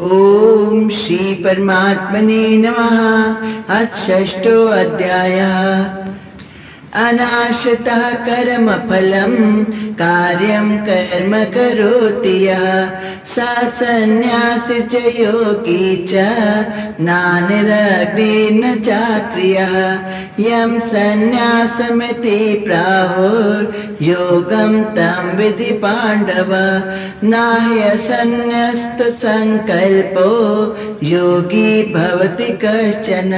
ओम श्री परमात्मने नमः। अथ षष्ठो अध्यायः। अनाश्रितः कर्मफलं कार्यं कर्म करोति यः स सन्न्यासी च योगी च नानिरग्निर्न चाक्रियः। यं सन्न्यासमिति प्राहुर्योगं तं विधि पाण्डव। नाह्यसन्न्यस्तसङ्कल्पो योगी भवति कश्चन।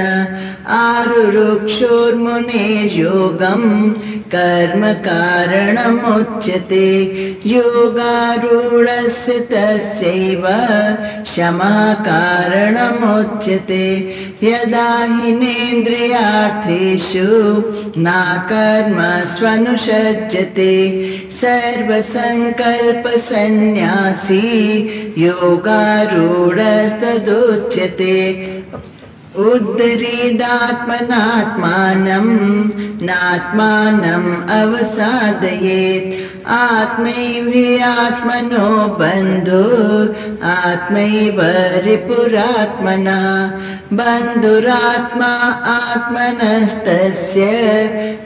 आरुरुक्षोर्मुनेर्योगं कर्म कारणमुच्यते। योगारूढस्य तस्यैव शमः कारणमुच्यते। यदा हिनेन्द्रियार्थेषु न कर्मस्वनुषज्यते सर्वसङ्कल्पसन्न्यासी योगारूढस्तदुच्यते। उद्धरेदात्मनात्मानं नात्मानम् अवसादयेत्। आत्मैव आत्मनो बन्धु आत्मैव रिपुरात्मनः। बन्धुरात्मा आत्मनस्तस्य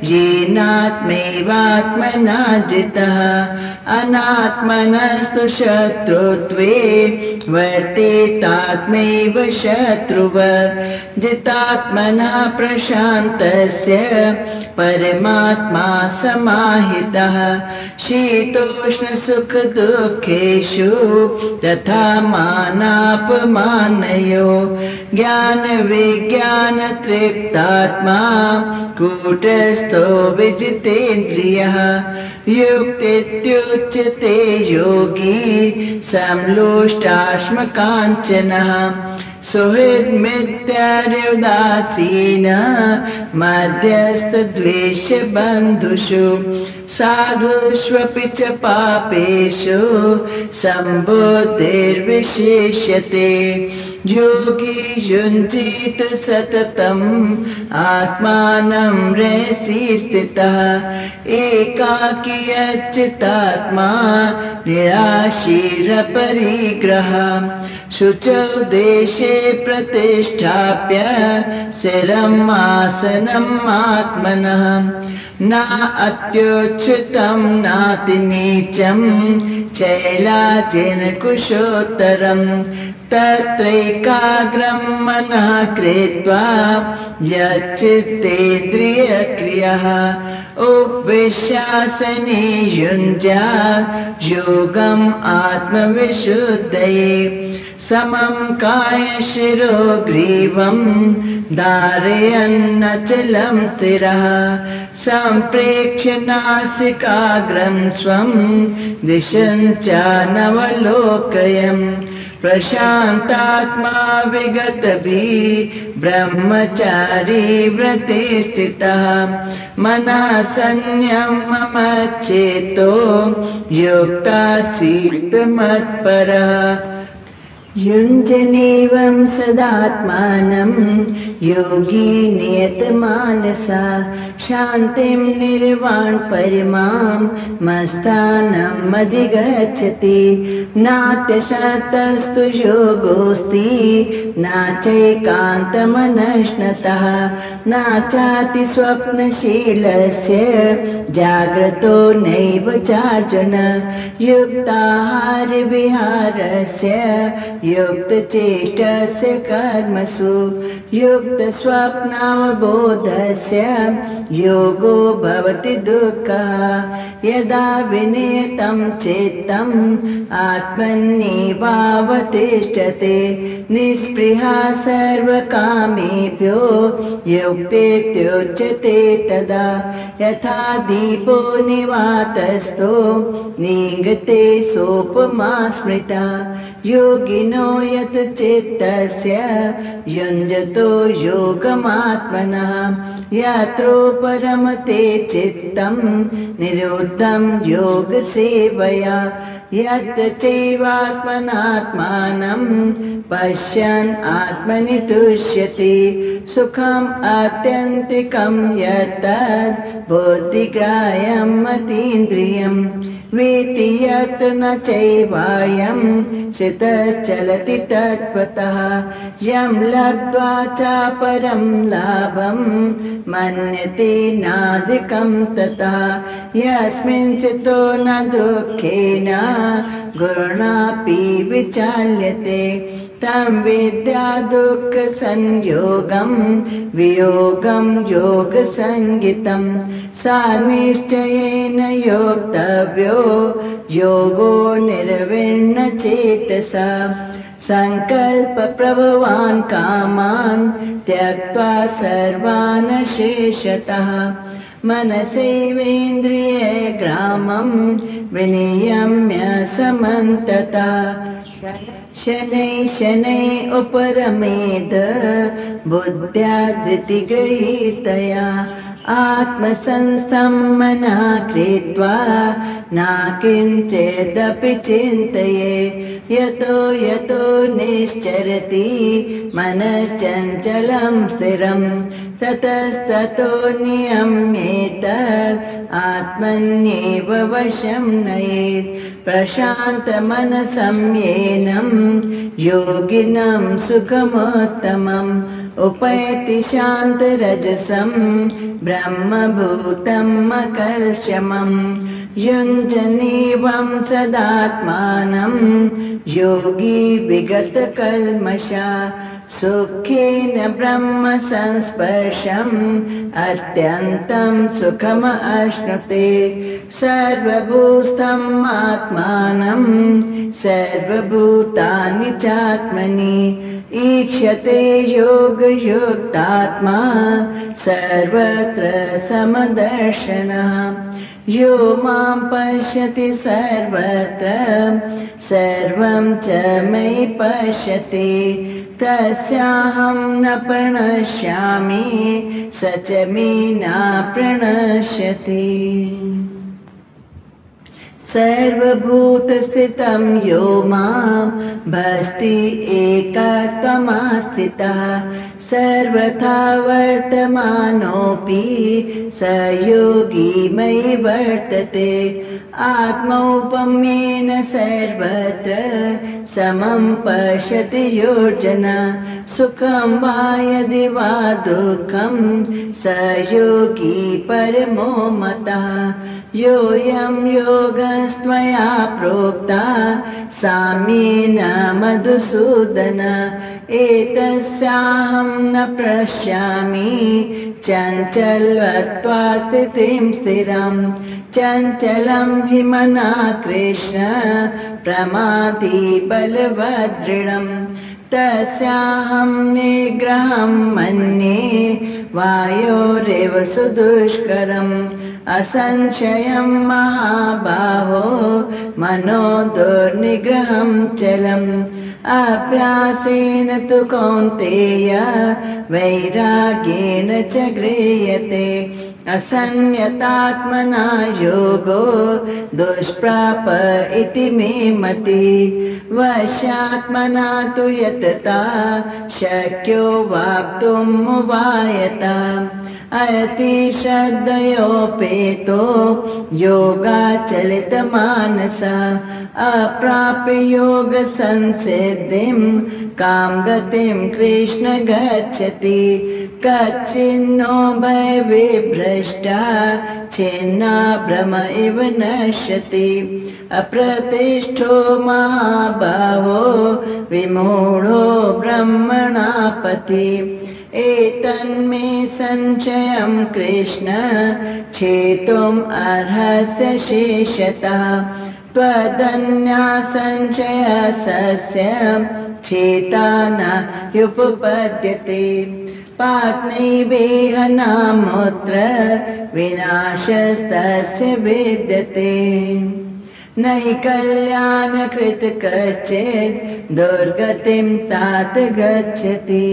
येनात्मैवात्मना जितः। अनात्मनस्तु शत्रुत्वे वर्तेतात्मैव शत्रुवत्। जितात्मनः प्रशान्तस्य परमात्मा समाहितः। शीतोष्णसुखदुःखेषु तथा मानापमानयो। ज्ञानविज्ञानतृप्तात्मा कूटस्थो विजितेन्द्रियः। युक्तित्युच्यते योगी समलोष्टाश्मकाञ्चनः। सुहृद्मित्रार्युदासीनः मध्यस्थद्वेषबन्धुषु। साधुष्वपि च पापेषु सम्बुद्धिर्विशेष्यते। योगी युञ्जीत सततम् आत्मानं रहसि स्थितः। एकाकी अच्युतात्मा निराशीरपरिग्रहः। शुचौ देशे प्रतिष्ठाप्य स्थिरम् आसनम् आत्मनः। न अत्युच्छ्रितं नातिनीचं चैलाजिनकुशोत्तरम्। तत्रैकाग्रं मनः कृत्वा यच्चित्तेन्द्रियक्रियः उपविश्यासने युञ्ज्यात् योगम् आत्मविशुद्धये। समं कायशिरो ग्रीवं धारयन्नचलं स्थिरः। सम्प्रेक्ष्य नासिकाग्रं स्वं दिशं च नवलोकयन्। प्रशान्तात्मा विगतभिः ब्रह्मचारी व्रते स्थितः। मनः संयममच्चेतो युक्तासीत् मत्परः। युञ्जनेवं सदात्मानं योगी नियतमानसः। शान्तिं निर्वाण परमां मस्तानम् अधिगच्छति। नात्यशतस्तु योगोऽस्ति न चैकान्तमनश्नतः। न चाति स्वप्नशीलस्य जाग्रतो नैव चार्जुन। युक्ताहारविहारस्य युक्तचेष्टस्य कर्मसु। युक्तस्वप्नावबोधस्य योगो भवति दुःखः। यदा विनियतं चित्तम् आत्मन्येवावतिष्ठते। निःस्पृहा सर्वकामेभ्यो युक्तेत्युच्यते तदा। यथा दीपो निवातस्थो नीङ्गते सोपमा स्मृता। योगिनो यत् चित्तस्य युञ्जतो योगमात्मनः। यत्रोपरमते चित्तं निरुद्धं योगसेवया। यत् चैवात्मनात्मानं पश्यन् आत्मनि तुष्यति। सुखम् आत्यन्तिकं यत् बुद्धिग्राह्यम् अतीन्द्रियम्। वेति यत्र न चैवायं स्थितश्चलति तत्त्वतः यं लब्ध्वा च परं लाभं मन्यते नाधिकं ततः यस्मिन् स्थितो न दुःखेन गुरुणापि विचाल्यते तं विद्या दुःखसंयोगं वियोगं योगसंज्ञितं सा निश्चयेन योक्तव्यो योगो निर्विण्णचेतसा संकल्पप्रभवान् कामान् त्यक्त्वा सर्वान् शेषतः मनसैवेन्द्रियग्रामं विनियम्य समन्ततः शनैः शनैः उपरमेद बुद्ध्या धृतिगृहीतया आत्मसंस्थं मनः कृत्वा न किञ्चिदपि चिन्तये यतो यतो निश्चरति मनः चञ्चलं स्थिरं ततस्ततो नियम्येत आत्मन्येव वशं नयेत् प्रशान्तमनसं येनं योगिनं सुखमोत्तमम् उपैति शान्तरजसं ब्रह्मभूतम् अकल्षमम् युञ्जनेवं सदात्मानं योगी विगतकल्मषा सुखेन ब्रह्म संस्पर्शम् अत्यन्तं सुखम् अश्नुते सर्वभूतं आत्मानं सर्वभूतानि चात्मनि ईक्षते योगयुक्तात्मा सर्वत्र समदर्शनः यो मां पश्यति सर्वत्र सर्वं च मयि पश्यति तस्याहं न प्रणश्यामि स च मे न प्रणश्यति सर्वभूतस्थितं यो मां भस्ति एकत्वमास्थितः सर्वथा वर्तमानोऽपि स योगी मयि वर्तते आत्मौपम्येन सर्वत्र समं पश्यति योर्जन सुखं वा यदि वा दुःखं स योगी परमो मतः योऽयं योगस्त्वया प्रोक्ता साम्येन मधुसूदन एतस्याहं न पश्यामि चञ्चलत्वा स्थितिं स्थिरं चञ्चलं हि मनः कृष्ण प्रमादी बलवदृढम् तस्याहं निग्रहं मन्ये वायोरेव सुदुष्करम् असंशयं महाबाहो मनो दुर्निग्रहं चलम् अभ्यासेन तु कौन्तेय वैराग्येन च गृह्यते असंयतात्मना योगो दुष्प्राप इति मे मतिः वश्यात्मना तु यतता शक्यो वाप्तुम् उपायता अतिश्रद्धयोपेतो योगाचलितमानसः अप्राप्य योगसंसिद्धिं कां गतिं कृष्ण गच्छति कच्चिन्नो भयविभ्रष्टा छिन्ना भ्रम इव नश्यति अप्रतिष्ठो महाबाहो विमूढो ब्रह्मणा पथि एतन्मे संशयं कृष्ण छेतुम् अर्हस्य शेषतः त्वदन्या संशयस्य छेता न युपपद्यते पात्नैवेह नामोऽत्र विनाशस्तस्य विद्यते न हि कल्याणकृत कश्चित् दुर्गतिं तात गच्छति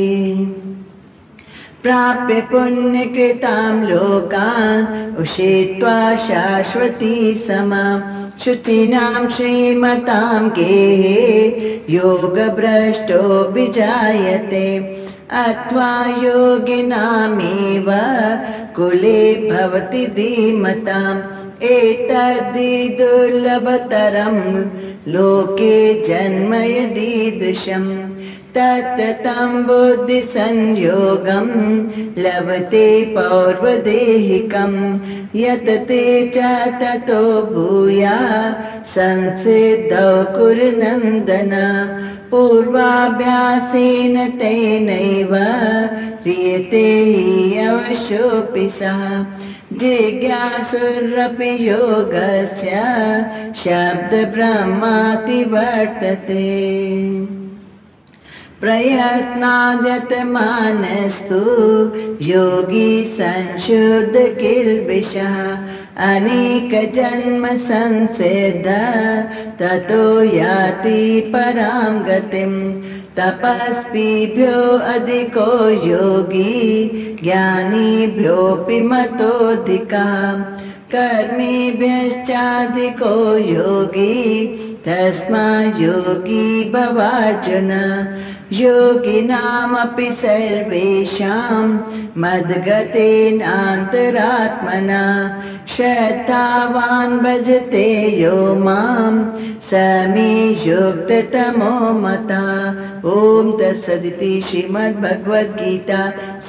प्राप्य पुण्यकृतां लोकान् उषित्वा शाश्वती समा शुचीनां श्रीमतां गेहे योगभ्रष्टो विजायते अथवा योगिनामेव कुले भवति धीमतां एतद्धि दुर्लभतरं लोके जन्म यदीदृशम् तत्तं बुद्धिसंयोगं लभते पौर्वदेहिकं यत् ते च ततो भूया संसिद्धौ कुरु नन्दन पूर्वाभ्यासेन तेनैव क्रियते अवश्योऽपि सः जिज्ञासुरपि योगस्य शब्दब्रह्माति वर्तते प्रयत्नाद्यतमानस्तु योगी संशुद्ध किल्बिषः अनेकजन्म संसिद्ध ततो याति परां गतिम् तपस्विभ्यो अधिको योगी ज्ञानीभ्योऽपि मतोऽधिकः कर्मेभ्यश्चाधिको योगी तस्मा योगी भवार्जुन योगिनामपि सर्वेषां मद्गतेनान्तरात्मना श्रद्धावान् भजते यो मां स मे युक्ततमो मतः। ओम तत्सदिति श्रीमद्भगवद्गीता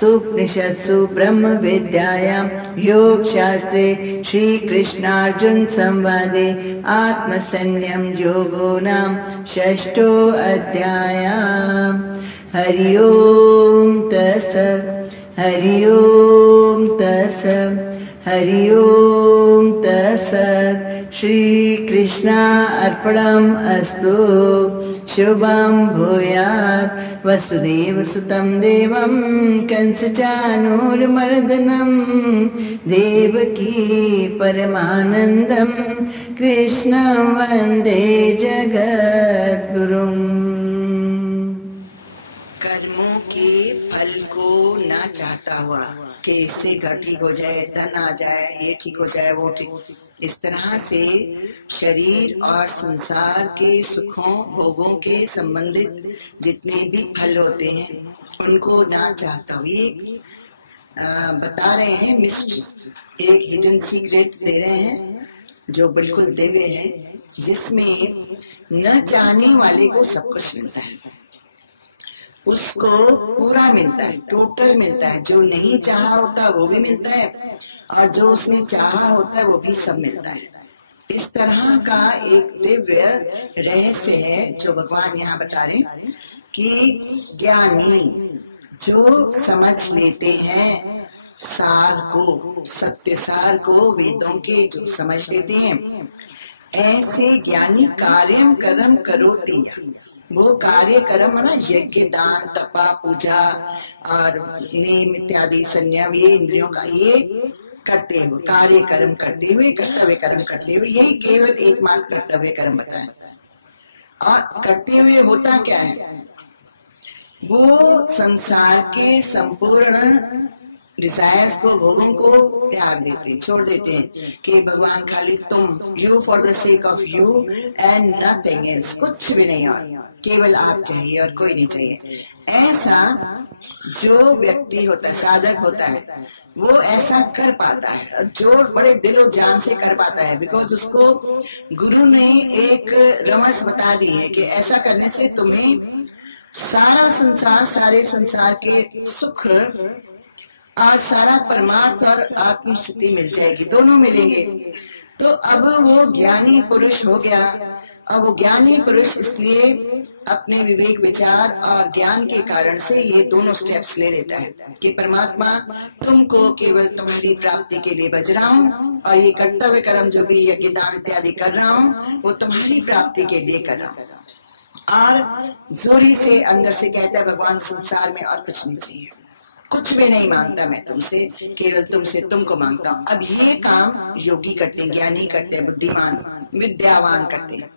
उपनिषत्सु ब्रह्म विद्यायां योग शास्त्रे श्री कृष्णार्जुन संवादे आत्मसंयम योगो नाम षष्ठो अध्यायः। हरि ओम तत्सत् हरि ओम तत्सत् हरि ओम तत्सत्। श्री कृष्णा अर्पणम् अस्तु। शुभं भूयात्। वसुदेव सुतं देवं कंसचानूरमर्दनं देवकी परमानन्दं कृष्णं वन्दे जगद्गुरुम्। कर्मों के फल को न चाहता हुआ कि इससे घर ठीक हो जाए, धन आ जाए, ये ठीक हो जाए, वो ठीक, इस तरह से शरीर और संसार के सुखों भोगों के संबंधित जितने भी फल होते हैं उनको ना चाहता हूँ। ये बता रहे हैं मिस्ट्री, एक हिडन सीक्रेट दे रहे हैं जो बिल्कुल दिव्य है, जिसमें न चाहने वाले को सब कुछ मिलता है, उसको पूरा मिलता है, टोटल मिलता है। जो नहीं चाहा होता वो भी मिलता है और जो उसने चाहा होता है वो भी सब मिलता है। इस तरह का एक दिव्य रहस्य है जो भगवान यहाँ बता रहे कि ज्ञानी जो समझ लेते हैं सार को, सत्य सार को, वेदों के जो समझ लेते हैं, ऐसे ज्ञानी कार्यम कर्म करोति। वो कार्य कर्म ना यज्ञ दान तपा पूजा और नेम इत्यादि संयम, ये इंद्रियों का ये करते हुए, कार्य कर्म करते हुए, कर्तव्य कर्म करते हुए, यही केवल एकमात्र कर्तव्य कर्म बताए। और करते हुए होता क्या है, वो संसार के संपूर्ण डिजायर्स को, भोगों को त्याग देते, छोड़ देते हैं कि भगवान खाली तुम, you for the sake of you and nothing else, कुछ भी नहीं और केवल आप चाहिए और कोई नहीं चाहिए। ऐसा जो व्यक्ति होता है, साधक होता है, वो ऐसा कर पाता है, जो बड़े दिल और जान से कर पाता है, बिकॉज उसको गुरु ने एक रमस बता दी है कि ऐसा करने से तुम्हें सारा संसार, सारे संसार के सुख और सारा परमार्थ और आत्म स्थिति मिल जाएगी, दोनों मिलेंगे। तो अब वो ज्ञानी पुरुष हो गया। अब वो ज्ञानी पुरुष इसलिए अपने विवेक, विचार और ज्ञान के कारण से ये दोनों स्टेप्स ले लेता है कि परमात्मा तुमको केवल तुम्हारी प्राप्ति के लिए भज रहा हूँ और ये कर्तव्य कर्म जो भी यज्ञ दान इत्यादि कर रहा हूँ वो तुम्हारी प्राप्ति के लिए कर रहा हूँ। और जोरी से अंदर से कहता है भगवान संसार में और कुछ नहीं चाहिए, कुछ भी नहीं मांगता मैं तुमसे, केवल तुमसे तुमको मांगता हूँ। अब ये काम योगी करते हैं, ज्ञानी करते हैं, बुद्धिमान विद्यावान करते हैं।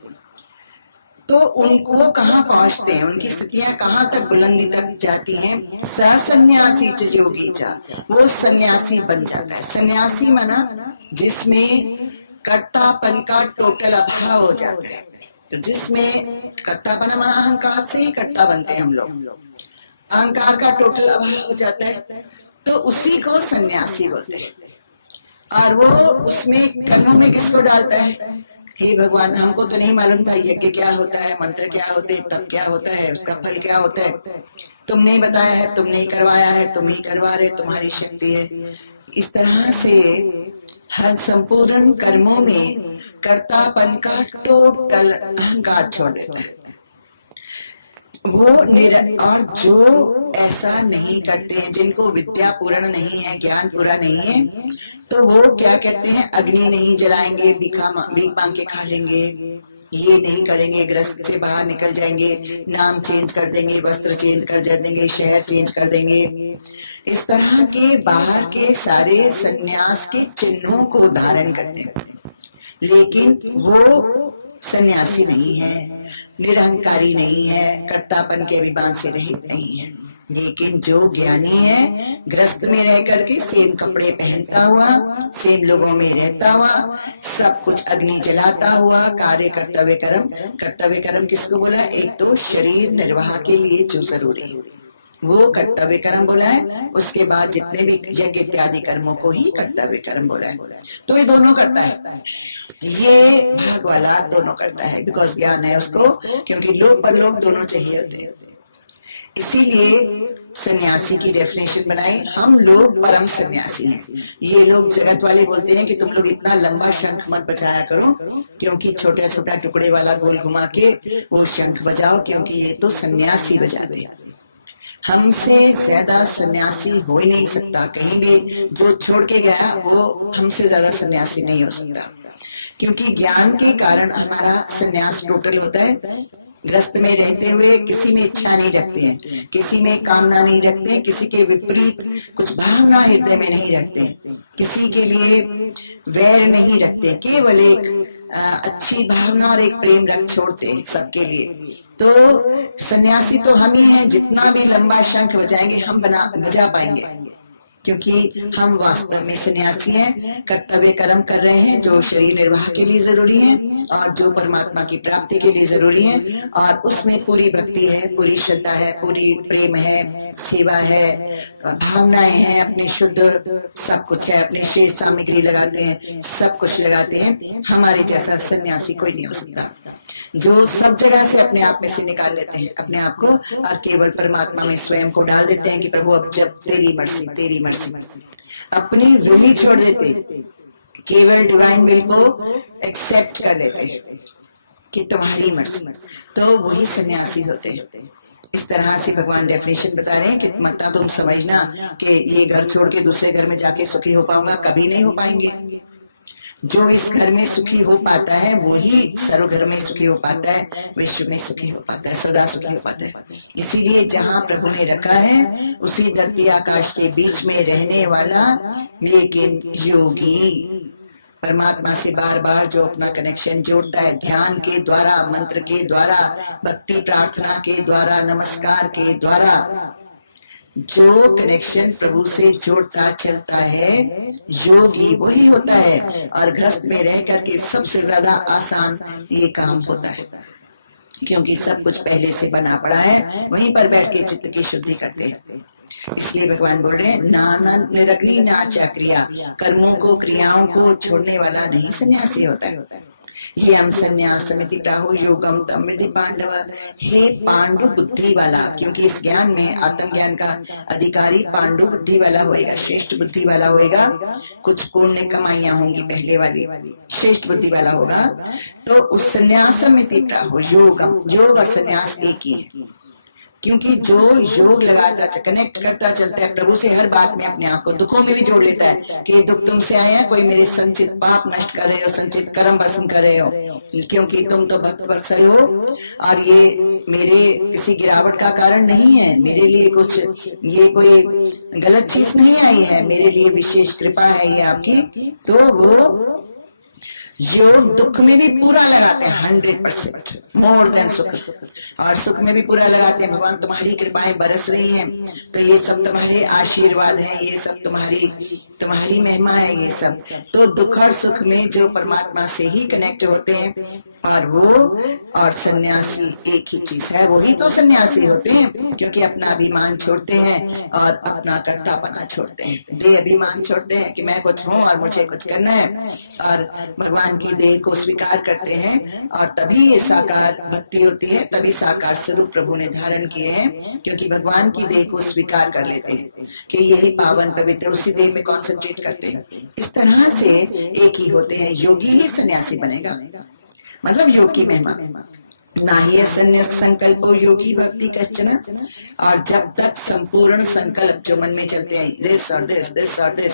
तो उनको कहाँ पहुँचते हैं, उनकी स्थितियाँ कहाँ तक बुलंदी तक जाती हैं। सन्यासी च योगी च, वो सन्यासी बन जाता है। सन्यासी माना जिसमें कर्तापन का टोटल अभाव हो जाता है। तो जिसमें कर्तापन माना अहंकार से ही कर्ता बनते हैं हम लोग, अहंकार का टोटल अभाव हो जाता है, तो उसी को सन्यासी बोलते हैं। और वो उसमें कर्मों में किसको डालता है? हे भगवान, हमको तो नहीं मालूम था यज्ञ क्या होता है, मंत्र क्या होते हैं, तप क्या होता है, उसका फल क्या होता है। तुमने बताया है, तुमने करवाया है, तुम ही करवा रहे, तुम्हारी शक्ति है। इस तरह से हर संपूर्ण कर्मों में कर्तापन का टोटल अहंकार छोड़ देता है वो। और जो ऐसा नहीं करते हैं, जिनको विद्या पूर्ण नहीं है, ज्ञान पूरा नहीं है, तो वो क्या करते हैं? अग्नि नहीं जलाएंगे, भीख मांग के खा लेंगे, ये नहीं करेंगे, ग्रस्त से बाहर निकल जाएंगे, नाम चेंज कर देंगे, वस्त्र चेंज कर देंगे, शहर चेंज कर देंगे। इस तरह के बाहर के सारे संन्यास के चिन्हों को धारण करते हैं, लेकिन वो सन्यासी नहीं है, निरंकारी नहीं है, कर्तापन के अभिमान से रहित नहीं है। लेकिन जो ज्ञानी है, ग्रस्त में रह करके सेम कपड़े पहनता हुआ, सेम लोगों में रहता हुआ, सब कुछ अग्नि जलाता हुआ, कार्य कर्तव्य कर्म किसको बोला? एक तो शरीर निर्वाह के लिए जो जरूरी है वो कर्तव्य कर्म बोला है, उसके बाद जितने भी यज्ञ इत्यादि कर्मों को ही कर्तव्य कर्म बोला है। तो ये दोनों करता है, ये भाग वाला दोनों करता है, बिकॉज ज्ञान है उसको, क्योंकि लोक परलोक दोनों चाहिए होते हैं। इसीलिए सन्यासी की डेफिनेशन बनाई, हम लोग परम सन्यासी हैं। ये लोग जगत वाले बोलते हैं कि तुम लोग इतना लंबा शंख मत बजाया करो, क्योंकि छोटा छोटा टुकड़े वाला गोल घुमा के वो शंख बजाओ, क्योंकि ये तो सन्यासी बजाते हैं। हमसे ज्यादा सन्यासी हो ही नहीं सकता, कहीं भी जो छोड़ के गया वो हमसे ज्यादा सन्यासी नहीं हो सकता, क्योंकि ज्ञान के कारण हमारा सन्यास टोटल होता है। ग्रस्त में रहते हुए किसी में इच्छा नहीं रखते हैं, किसी में कामना नहीं रखते हैं, किसी के विपरीत कुछ भावना हृदय में नहीं रखते हैं, किसी के लिए वैर नहीं रखते, केवल एक अच्छी भावना और एक प्रेम रख छोड़ते हैं सबके लिए। तो सन्यासी तो हम ही हैं, जितना भी लंबा शंख बजाएंगे हम बजा पाएंगे, क्योंकि हम वास्तव में सन्यासी हैं, कर्तव्य कर्म कर रहे हैं जो शरीर निर्वाह के लिए जरूरी है और जो परमात्मा की प्राप्ति के लिए जरूरी है, और उसमें पूरी भक्ति है, पूरी श्रद्धा है, पूरी प्रेम है, सेवा है, भावनाएं हैं, अपनी शुद्ध सब कुछ है, अपनी शेष सामग्री लगाते हैं, सब कुछ लगाते हैं। हमारे जैसा सन्यासी कोई नहीं हो सकता, जो सब जगह से अपने आप में से निकाल लेते हैं अपने आप को और केवल परमात्मा में स्वयं को डाल देते हैं कि प्रभु अब जब तेरी मर्जी, अपनी विल ही छोड़ देते, केवल डिवाइन विल को एक्सेप्ट कर लेते हैं कि तुम्हारी मर्जी, तो वही सन्यासी होते हैं। इस तरह से भगवान डेफिनेशन बता रहे हैं कि मत तुम समझना कि ये घर छोड़ के दूसरे घर में जाके सुखी हो पाऊंगा, कभी नहीं हो पाएंगे। जो इस घर में सुखी हो पाता है वही सर्वघर में सुखी हो पाता है, विश्व में सुखी हो पाता है, सदा सुखी हो पाता है। इसीलिए जहाँ प्रभु ने रखा है उसी धरती आकाश के बीच में रहने वाला लेकिन योगी, परमात्मा से बार बार जो अपना कनेक्शन जोड़ता है, ध्यान के द्वारा, मंत्र के द्वारा, भक्ति प्रार्थना के द्वारा, नमस्कार के द्वारा, जो कनेक्शन प्रभु से जोड़ता चलता है, योगी वही होता है। और गृहस्थ में रह करके सबसे ज्यादा आसान ये काम होता है, क्योंकि सब कुछ पहले से बना पड़ा है, वहीं पर बैठ के चित्त की शुद्धि करते हैं। इसलिए भगवान बोल रहे हैं, ना निरग्नि ना क्रिया, कर्मों को क्रियाओं को छोड़ने वाला नहीं सन्यासी होता है। ये हम संन्यासमिति प्राहु योगम तम विधि पांडव, हे पांडु बुद्धि वाला, क्योंकि इस ज्ञान में आत्मज्ञान का अधिकारी पांडु बुद्धि वाला होएगा, श्रेष्ठ बुद्धि वाला होएगा। कुछ पुण्य कमाइयां होंगी पहले वाली, श्रेष्ठ बुद्धि वाला होगा। तो उस संन्यासमिति प्राहु योगम, योग और संन्यास एक ही है, क्योंकि जो योग लगाता कनेक्ट करता चलता है प्रभु से, हर बात में अपने आप को दुखों में भी जोड़ लेता है कि दुख तुमसे आया, कोई मेरे संचित पाप नष्ट कर रहे हो, संचित कर्म भस्म कर रहे हो, क्योंकि तुम तो भक्त वत्सल हो और ये मेरे किसी गिरावट का कारण नहीं है, मेरे लिए कुछ ये कोई गलत चीज नहीं आई है, मेरे लिए विशेष कृपा है ये आपकी। तो वो योग दुख में भी पूरा लगाते हैं 100%, मोर देन सुख, और सुख में भी पूरा लगाते हैं भगवान तुम्हारी कृपाएं बरस रही हैं, तो ये सब तुम्हारे आशीर्वाद है, ये सब तुम्हारी महिमा है ये सब। तो दुख और सुख में जो परमात्मा से ही कनेक्ट होते हैं, और वो और सन्यासी एक ही चीज है, वही तो सन्यासी होते हैं, क्योंकि अपना अभिमान छोड़ते हैं और अपना कर्तापना छोड़ते हैं, देह अभिमान छोड़ते हैं कि मैं कुछ हूँ और मुझे कुछ करना है, और भगवान की देह को स्वीकार करते हैं, और तभी ये साकार भक्ति होती है, तभी साकार स्वरूप प्रभु ने धारण किए हैं, क्योंकि भगवान की देह को स्वीकार कर लेते हैं कि यही पावन पवित्र, उसी देह में कॉन्सेंट्रेट करते हैं। इस तरह से एक ही होते हैं। योगी ही सन्यासी बनेगा, मतलब योग की महिमा। ना ही संन्यास संकल्प योगी भक्ति कश्चन, और जब तक संपूर्ण संकल्प जो मन में चलते हैं, दिस और दिस, दिस और दिस,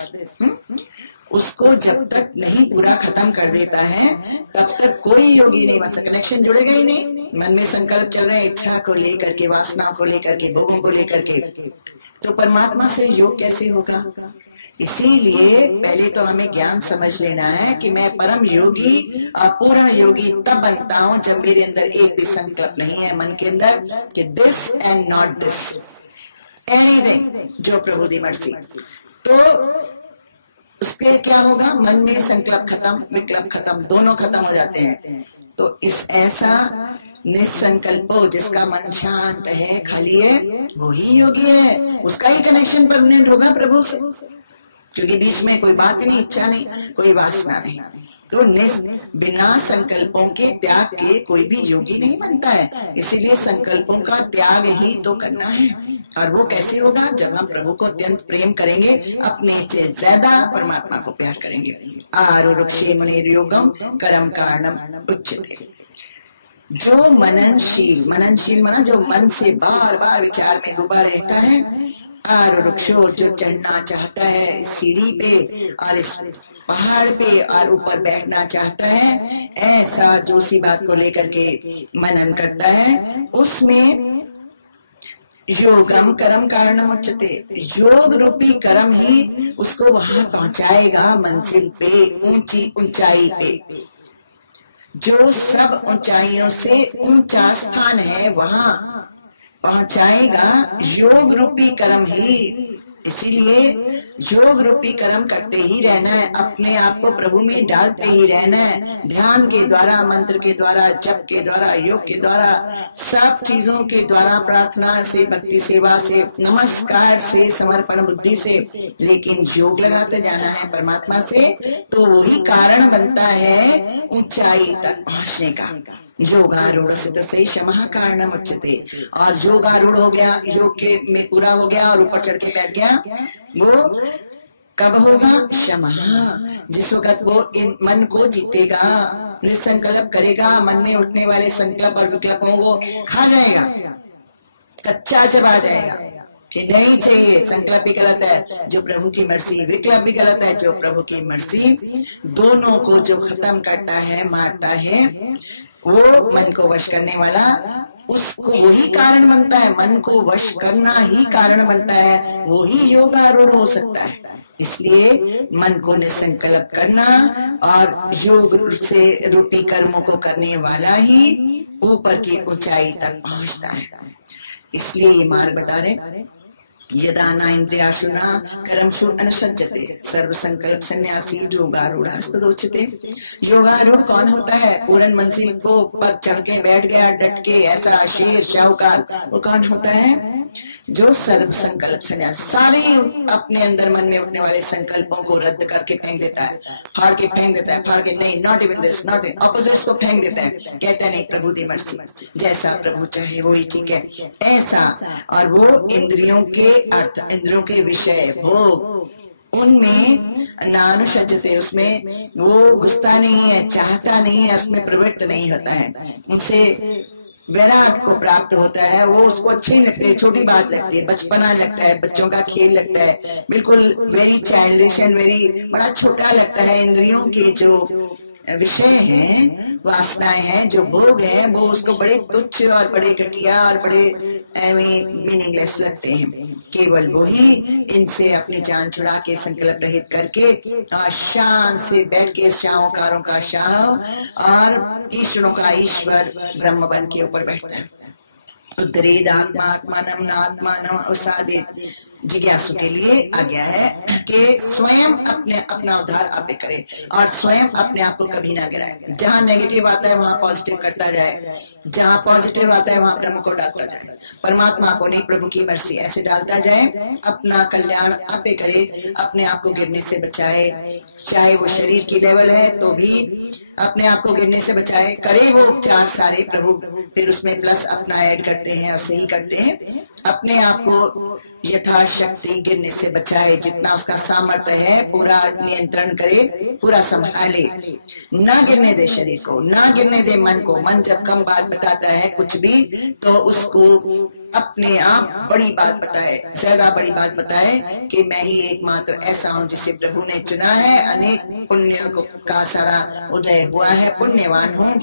उसको जब तक नहीं पूरा खत्म कर देता है, तब तक कोई योगी नहीं बन सकता। कनेक्शन जुड़ेगा ही नहीं। मन में संकल्प चल रहे हैं इच्छा को लेकर के, वासना को लेकर के, भोगों को लेकर के, तो परमात्मा से योग कैसे होगा? इसीलिए पहले तो हमें ज्ञान समझ लेना है कि मैं परम योगी और पूरा योगी तब बनता हूँ जब मेरे अंदर एक भी संकल्प नहीं है मन के अंदर कि this and not this, anything, जो प्रभु दी मर्जी। तो उसके क्या होगा? मन में संकल्प खत्म, विकल्प खत्म, दोनों खत्म हो जाते हैं। तो इस ऐसा निसंकल्पो जिसका मन शांत है, खाली है, वो ही योगी है। उसका ही कनेक्शन परमानेंट होगा प्रभु से, क्योंकि बीच में कोई बात नहीं, इच्छा नहीं, कोई वासना नहीं। तो बिना संकल्पों के त्याग के कोई भी योगी नहीं बनता है। इसीलिए संकल्पों का त्याग ही तो करना है। और वो कैसे होगा? जब हम प्रभु को अत्यंत प्रेम करेंगे, अपने से ज्यादा परमात्मा को प्यार करेंगे। आरुरुक्षे मुनिर योगम कर्म कारणम उच्यते। जो मननशील, मननशील माना जो मन से बार बार विचार में डूबा रहता है, और वृक्षो जो चढ़ना चाहता है सीढ़ी पे और इस पहाड़ पे और ऊपर बैठना चाहता है, ऐसा जो सी बात को लेकर के मनन करता है, उसमें योगम कर्म कारणम उच्यते। योग रूपी कर्म ही उसको वहां पहुंचाएगा, मंजिल पे, ऊंची ऊंचाई पे। जो सब ऊंचाइयों से ऊंचा स्थान है वहां पहुंचाएगा योग रूपी कर्म ही। इसीलिए योग रूपी कर्म करते ही रहना है, अपने आप को प्रभु में डालते ही रहना है। ध्यान के द्वारा, मंत्र के द्वारा, जप के द्वारा, योग के द्वारा, सब चीजों के द्वारा, प्रार्थना से, भक्ति सेवा से, नमस्कार से, समर्पण बुद्धि से, लेकिन योग लगाते जाना है परमात्मा से। तो वही कारण बनता है ऊंचाई तक पहुंचने का। योगारूढ़ से शमः कारणम उच्यते। और योगारूढ़ हो गया, योग के में पूरा हो गया और ऊपर चढ़ के बैठ गया, वो कब होगा? शमः, जिस वक्त वो इन मन को जीतेगा, निसंकल्प करेगा, मन में उठने वाले संकल्प और विकल्पों को खा जाएगा, कच्चा चबा जाएगा कि नहीं चाहिए। संकल्प भी गलत है, जो प्रभु की मर्जी, विकल्प भी गलत है, जो प्रभु की मर्जी, दोनों को जो खत्म करता है, मारता है, वो मन को वश करने वाला, उसको वही कारण बनता है। मन को वश करना ही कारण बनता है, वो ही योगारूढ़ हो सकता है। इसलिए मन को निसंकल्प करना और योग से रूपी कर्मों को करने वाला ही ऊपर की ऊंचाई तक पहुंचता है। इसलिए ये मार्ग बता रहे, यदा न इंद्रियाशुना कर्मसु अनुसज्जते सर्व संकल्प सन्यासी योगारूढ़ तदोच्यते। योगारूढ़ कौन होता है? पूर्ण मंजिल को पर चढ़ के बैठ गया, डट के, ऐसा शेर शाहूकार, वो कौन होता है? जो सर्व संकल्प सन्यास, सारे अपने अंदर मन में उठने वाले संकल्पों को रद्द करके फेंक देता है, फाड़ के फेंक देता है, फाड़ के, नहीं, not even this, not even, opposite को फेंक देता है, कहता है नहीं, प्रभु दी मर्जी, जैसा प्रभु चाहे वही ठीक है, ऐसा। और वो इंद्रियों के अर्थ, इंद्रियों के विषय, भोग, उनमें नानुशजते, उसमें वो घुसता नहीं है, चाहता नहीं है, उसमें प्रवृत्त नहीं होता है, उनसे वैराग को प्राप्त होता है। वो उसको अच्छी लगती है, छोटी बात लगती है, बचपना लगता है, बच्चों का खेल लगता है, बिल्कुल वेरी चाइल्डिश एंड वेरी, बड़ा छोटा लगता है। इंद्रियों के जो विषय हैं, वासनाएं हैं, जो भोग हैं, वो उसको बड़े तुच्छ और बड़े घटिया और बड़े मीनिंगलेस लगते हैं। केवल वो ही इनसे अपनी जान छुड़ा के संकल्प रहित करके और शान से बैठ के शाहोकारों का शाह और ईश्वरों का ईश्वर ब्रह्म बन के ऊपर बैठता है। उद्धरेद आत्मा आत्मानम न आत्मानम अवसादेत। जिज्ञासु के लिए आज्ञा है कि स्वयं अपना उद्धार आप करे और स्वयं अपने आप को कभी ना गिराए। जहाँ नेगेटिव आता है वहाँ पॉजिटिव करता जाए, जहाँ पॉजिटिव आता है वहाँ ब्रह्म को डालता जाए, परमात्मा को नहीं प्रभु की मर्जी ऐसे डालता जाए। अपना कल्याण आपे करे, अपने आप को गिरने से बचाए, चाहे वो शरीर की लेवल है तो भी अपने आप को गिरने से बचाए, करे वो उपचार सारे प्रभु, फिर उसमें प्लस अपना ऐड करते हैं और सही करते हैं। अपने आप को यथाशक्ति गिरने से बचाए, जितना उसका सामर्थ्य है पूरा नियंत्रण करे, पूरा संभाले, ना गिरने दे शरीर को, ना गिरने दे मन को। मन जब कम बात बताता है कुछ भी तो उसको अपने आप बड़ी बात बताए, ज्यादा बड़ी बात बताए कि मैं ही एकमात्र ऐसा हूँ जिसे प्रभु ने चुना है, अनेक पुण्य का सारा उदय हुआ है, पुण्यवान हूँ,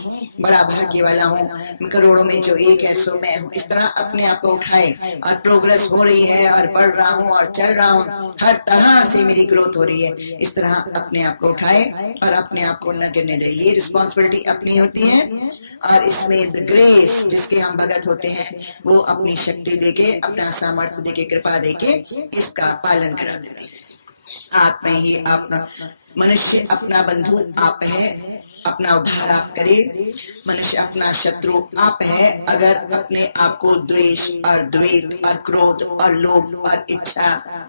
बड़ा भाग्य वाला हूँ, करोड़ों में जो एक है सो मैं हूँ। इस तरह अपने आप को उठाए और प्रोग्रेस हो रही है और बढ़ रहा हूँ और चल रहा हूँ, हर तरह से मेरी ग्रोथ हो रही है। इस तरह अपने आप को उठाए और अपने आप को न गिरने दे। ये रिस्पॉन्सिबिलिटी अपनी होती है और इसमें द ग्रेस जिसके हम भगत होते हैं वो अपनी शक्ति देके, अपना सामर्थ्य देके, कृपा देके इसका पालन करा देते हैं। आप में ही अपना मनुष्य अपना बंधु आप है, अपना उद्धार आप करे। मनुष्य अपना शत्रु आप है अगर अपने आप को द्वेष और द्वेष और क्रोध और लोभ और इच्छा,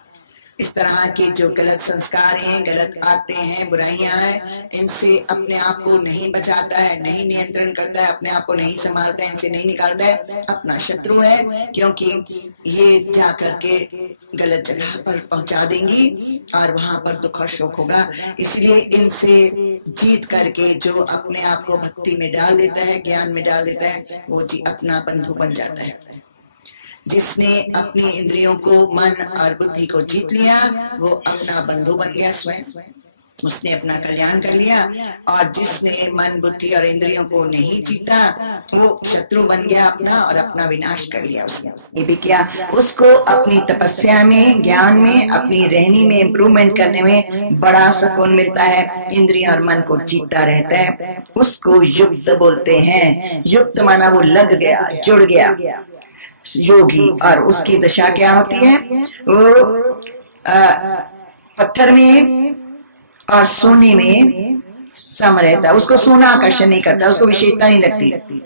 इस तरह के जो गलत संस्कार हैं, गलत आते हैं, बुराइयां हैं, इनसे अपने आप को नहीं बचाता है, नहीं नियंत्रण करता है, अपने आप को नहीं संभालता है, इनसे नहीं निकालता है, अपना शत्रु है। क्योंकि ये जा करके गलत जगह पर पहुंचा देंगी और वहां पर दुख और शोक होगा। इसलिए इनसे जीत करके जो अपने आप को भक्ति में डाल देता है, ज्ञान में डाल देता है, वो जी अपना बंधु बन जाता है। जिसने अपनी इंद्रियों को, मन और बुद्धि को जीत लिया वो अपना बंधु बन गया स्वयं, उसने अपना कल्याण कर लिया। और जिसने मन, बुद्धि और इंद्रियों को नहीं जीता वो शत्रु बन गया अपना और अपना विनाश कर लिया उसने। ये भी क्या, उसको अपनी तपस्या में, ज्ञान में, अपनी रहनी में इम्प्रूवमेंट करने में बड़ा सुकून मिलता है। इंद्रिय और मन को जीतता रहता है, उसको युक्त बोलते हैं। युक्त माना वो लग गया, जुड़ गया, योगी। और उसकी दशा क्या होती है, वो पत्थर में और सोने में सम रहता है, उसको सोना आकर्षण नहीं करता, उसको विशेषता नहीं लगती।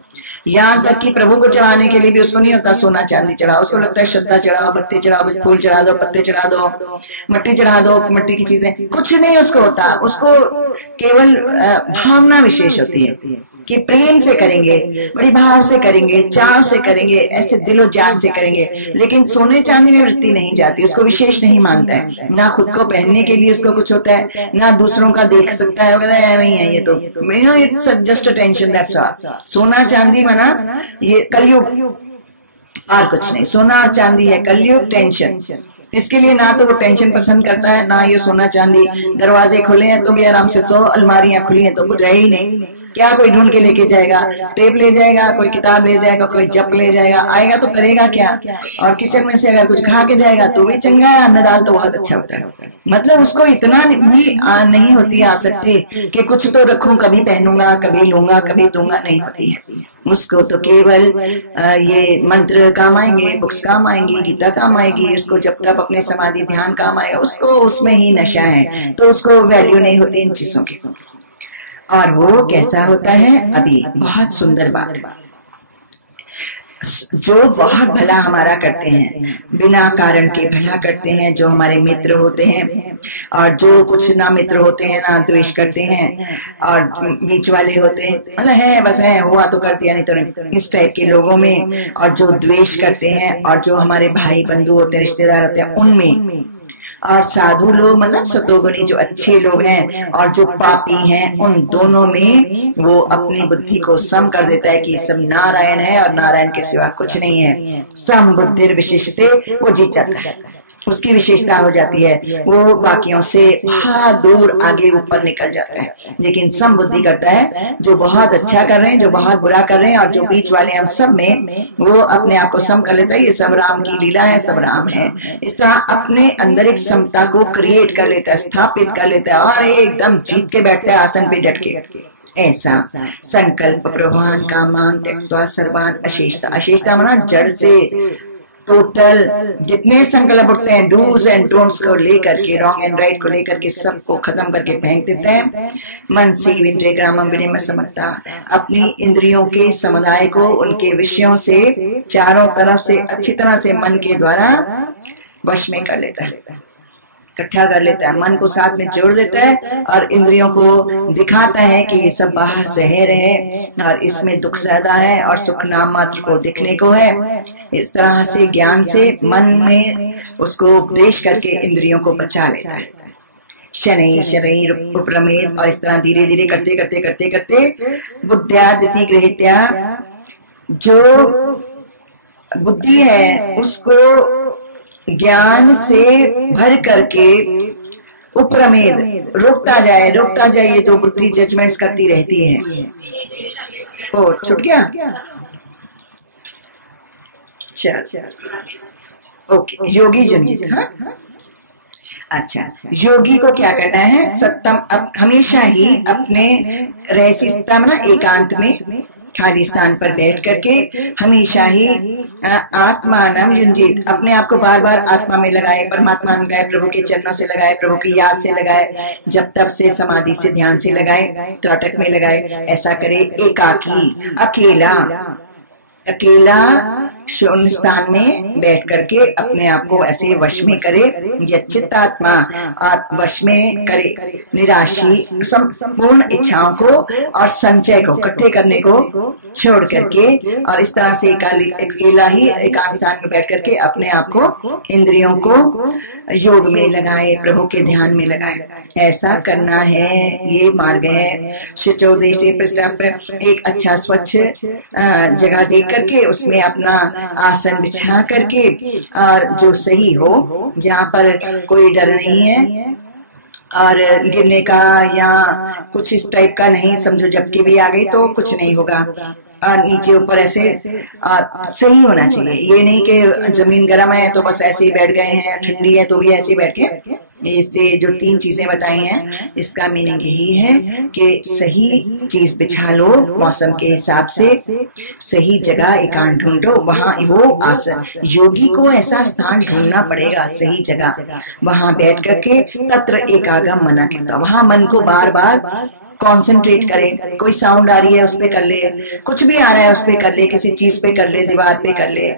यहाँ तक कि प्रभु को चढ़ाने के लिए भी उसको नहीं होता सोना चांदी चढ़ाओ, उसको लगता है श्रद्धा चढ़ाओ, भक्ति चढ़ाओ, कुछ फूल चढ़ा दो, पत्ते चढ़ा दो, मिट्टी चढ़ा दो, मिट्टी की चीजें, कुछ नहीं उसको होता। उसको केवल भावना विशेष होती है कि प्रेम से करेंगे, बड़ी भाव से करेंगे, चाव से करेंगे, ऐसे दिलो जान से करेंगे। लेकिन सोने चांदी में वृत्ति नहीं जाती, उसको विशेष नहीं मानता है। ना खुद को पहनने के लिए उसको कुछ होता है, ना दूसरों का देख सकता है, वही है ये तो, it's just attention, that's all. सोना चांदी माना ये कलयुग और कुछ नहीं। सोना और चांदी है कलयुग, टेंशन। इसके लिए ना तो वो टेंशन पसंद करता है, ना ये सोना चांदी। दरवाजे खुले हैं तो भी आराम से सो, अलमारियां खुली हैं तो कुछ है ही नहीं। क्या कोई ढूंढ के लेके जाएगा, टेप ले जाएगा, कोई किताब ले जाएगा, कोई जप ले जाएगा, आएगा तो करेगा क्या। और किचन में से अगर कुछ खा के जाएगा तो भी चंगा है, अन्न दाल तो बहुत अच्छा होता है। मतलब उसको इतना भी नहीं होती आसक्ति कि कुछ तो रखूं, कभी पहनूंगा, कभी लूंगा, कभी दूंगा, नहीं होती है उसको। तो केवल ये मंत्र काम आएंगे, बुक्स काम आएंगी, गीता काम आएगी, उसको जब तक अपने समाधि ध्यान काम आएगा, उसको उसमें ही नशा है, तो उसको वैल्यू नहीं होती इन चीजों की। और वो कैसा होता है, अभी बहुत सुंदर बात, जो बहुत भला हमारा करते हैं, बिना कारण के भला करते हैं, जो हमारे मित्र होते हैं, और जो कुछ ना मित्र होते हैं ना द्वेष करते हैं, और बीच वाले होते हैं, मतलब है बस है, हुआ तो कर दिया नहीं तो नहीं, इस टाइप के लोगों में। और जो द्वेष करते हैं, और जो हमारे भाई बंधु होते हैं, रिश्तेदार होते हैं, उनमें। और साधु लोग मतलब सतोगुणी जो अच्छे लोग हैं, और जो पापी हैं, उन दोनों में वो अपनी बुद्धि को सम कर देता है कि सब नारायण है और नारायण के सिवा कुछ नहीं है। सम बुद्धि विशिष्टे, वो जीत जाता है। उसकी विशेषता हो जाती है, वो बाकियों से बहुत दूर आगे ऊपर निकल जाता है। लेकिन सम बुद्धि करता है, जो बहुत अच्छा कर रहे हैं, जो बहुत बुरा कर रहे हैं और जो बीच वाले हैं, सब में वो अपने आप को सम कर लेता है। ये सब राम की लीला है, सब राम है। इस तरह अपने अंदर एक समता को क्रिएट कर लेता है, स्थापित कर लेता है और एकदम जीत के बैठता है आसन पे डट के। ऐसा संकल्प प्रवान कामान त्यक्त्वा सर्वान अशेषता। अशेषता माना जड़ से टोटल जितने संकल्प उठते हैं, डूज एंड डोंट्स को लेकर के, रॉन्ग एंड राइट को लेकर के, सबको खत्म करके फेंक देते हैं। मन से इंद्रिय ग्रामम विनिमय समझता, अपनी इंद्रियों के समुदाय को उनके विषयों से चारों तरफ से अच्छी तरह से मन के द्वारा वश में कर लेता है, इकट्ठा कर लेता है, मन को साथ में जोड़ देता है और इंद्रियों को दिखाता है कि ये सब बाहर जहर है और इसमें दुख ज्यादा है और सुख नाम मात्र को दिखने को है। इस तरह से ज्ञान से मन में उसको उपदेश करके इंद्रियों को बचा लेता है। शनि शरीर उपरमेद, और इस तरह धीरे धीरे करते करते करते करते बुद्ध्यादिति गृहीत्या, जो बुद्धि है उसको ज्ञान से भर करके उपरमेद रोकता जाए, ये दो बुद्धि जजमेंट्स करती रहती है। ओ छूट गया, चल ओके। योगी जनजित, हाँ अच्छा, योगी को क्या करना है? सत्तम, हमेशा ही अपने रहस्य स्थान ना एकांत में खाली स्थान पर बैठ करके हमेशा ही आत्मानम युंजित, अपने आप को बार बार आत्मा में लगाए, परमात्मा में लगाए, प्रभु के चरणों से लगाए, प्रभु की याद से लगाए, जब तब से समाधि से ध्यान से लगाए, त्राटक में लगाए। ऐसा करे एकाकी, अकेला शून्य स्थान में बैठ करके अपने आप को ऐसे वश में करे, चित्तात्मा और वश में करे, निराशी संपूर्ण इच्छाओं को और संचय को इकट्ठे करने को छोड़ करके, और इस तरह से अकेला ही एकांत स्थान में बैठ करके अपने आप को, इंद्रियों को योग में लगाए, प्रभु के ध्यान में लगाए। ऐसा करना है, ये मार्ग है। शुचोदेश एक अच्छा स्वच्छ जगह देख करके उसमें अपना आसन बिछा करके, और जो सही हो, जहाँ पर कोई डर नहीं है और गिरने का या कुछ इस टाइप का नहीं, समझो झपकी भी आ गई तो कुछ नहीं होगा, नीचे ऊपर ऐसे सही होना चाहिए। ये नहीं कि जमीन गर्म है तो बस ऐसे ही बैठ गए हैं, ठंडी है तो भी ऐसे ही बैठ के। इससे जो तीन चीजें बताई हैं, इसका मीनिंग यही है कि सही चीज बिछा लो, मौसम के हिसाब से सही जगह एकांत ढूंढो, वहाँ वो आसन। योगी को ऐसा स्थान ढूंढना पड़ेगा, सही जगह, वहां बैठ करके तत्र एकागम मना कहता, वहां मन को बार बार कॉन्सेंट्रेट करे। कोई साउंड आ रही है उस पे कर ले, कुछ भी आ रहा है उस पे कर ले, किसी चीज पे कर ले, दीवार पे कर ले,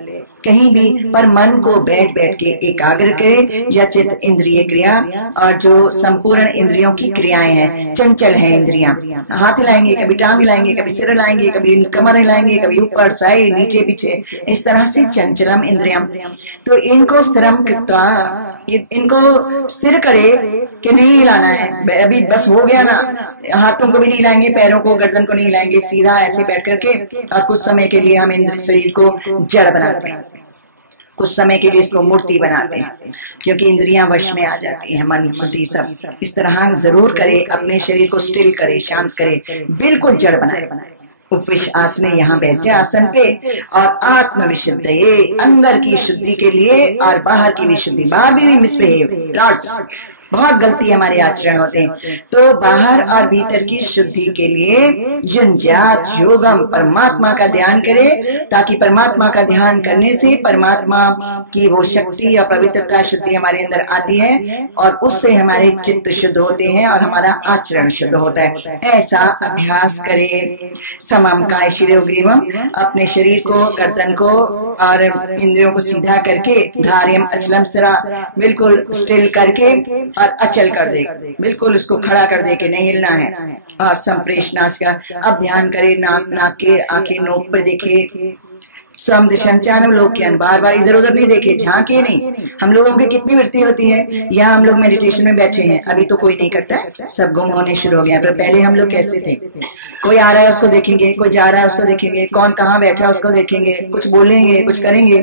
कहीं भी, पर मन को बैठ बैठ के एकाग्र करे। या चित्त इंद्रिय क्रिया, और जो संपूर्ण इंद्रियों की क्रियाएं हैं, चंचल है इंद्रियां, हाथ हिलाएंगे, कभी टांग हिलाएंगे, कभी सिर हिलाएंगे, कभी कमर हिलाएंगे, कभी ऊपर साइड नीचे पीछे, इस तरह से चंचलम इंद्रियम। तो इनको स्थिरम कृत्वा, इनको स्थिर करे कि नहीं हिलाना है, अभी बस हो गया ना, हाथों को भी नहीं हिलाएंगे, पैरों को, गर्दन को नहीं हिलाएंगे, सीधा ऐसे बैठ करके। और कुछ समय के लिए हम इंद्र शरीर को जड़ बनाते हैं, कुछ समय के लिए इसको मूर्ति बनाते हैं, क्योंकि इंद्रियां वश में आ जाती हैं, मन बुद्धि सब। इस तरह जरूर करे, अपने शरीर को स्टिल करे, शांत करे, बिल्कुल जड़ बनाए। उपविश आसन, यहाँ बैठ जाए आसन पे, और आत्म विशुद्ध, ये अंदर की शुद्धि के लिए और बाहर की भी शुद्धि। बाहर भी मिसबिहेव, लॉर्ड्स, बहुत गलती हमारे आचरण होते हैं। तो बाहर और भीतर की शुद्धि के लिए युंजात योगम, परमात्मा का ध्यान करे, ताकि परमात्मा का ध्यान करने से परमात्मा की वो शक्ति और पवित्रता, शुद्धि हमारे अंदर आती है, और उससे हमारे चित्त शुद्ध होते हैं और हमारा आचरण शुद्ध होता है। ऐसा अभ्यास करे। समम काय शिरोग्रीवम, अपने शरीर को, गर्दन को और इंद्रियों को सीधा करके, धार्यम अचलम स्थिरा, बिल्कुल स्टिल करके और अचल कर दे, बिल्कुल उसको खड़ा कर दे कि नहीं हिलना है। और संप्रेष नाश का, अब ध्यान करे, नाक के, आंखें नोक पर देखे, समदशंचान लोग के, बार बार इधर उधर नहीं देखे, झांके नहीं। हम लोगों की कितनी वृत्ति होती है, यहाँ हम लोग मेडिटेशन में बैठे हैं, अभी तो कोई नहीं करता है, सब गुम होने शुरू हो गया। पर पहले हम लोग कैसे थे, कोई आ रहा है उसको देखेंगे, कोई जा रहा है उसको देखेंगे, कौन कहाँ बैठा है उसको देखेंगे, कुछ बोलेंगे, कुछ करेंगे।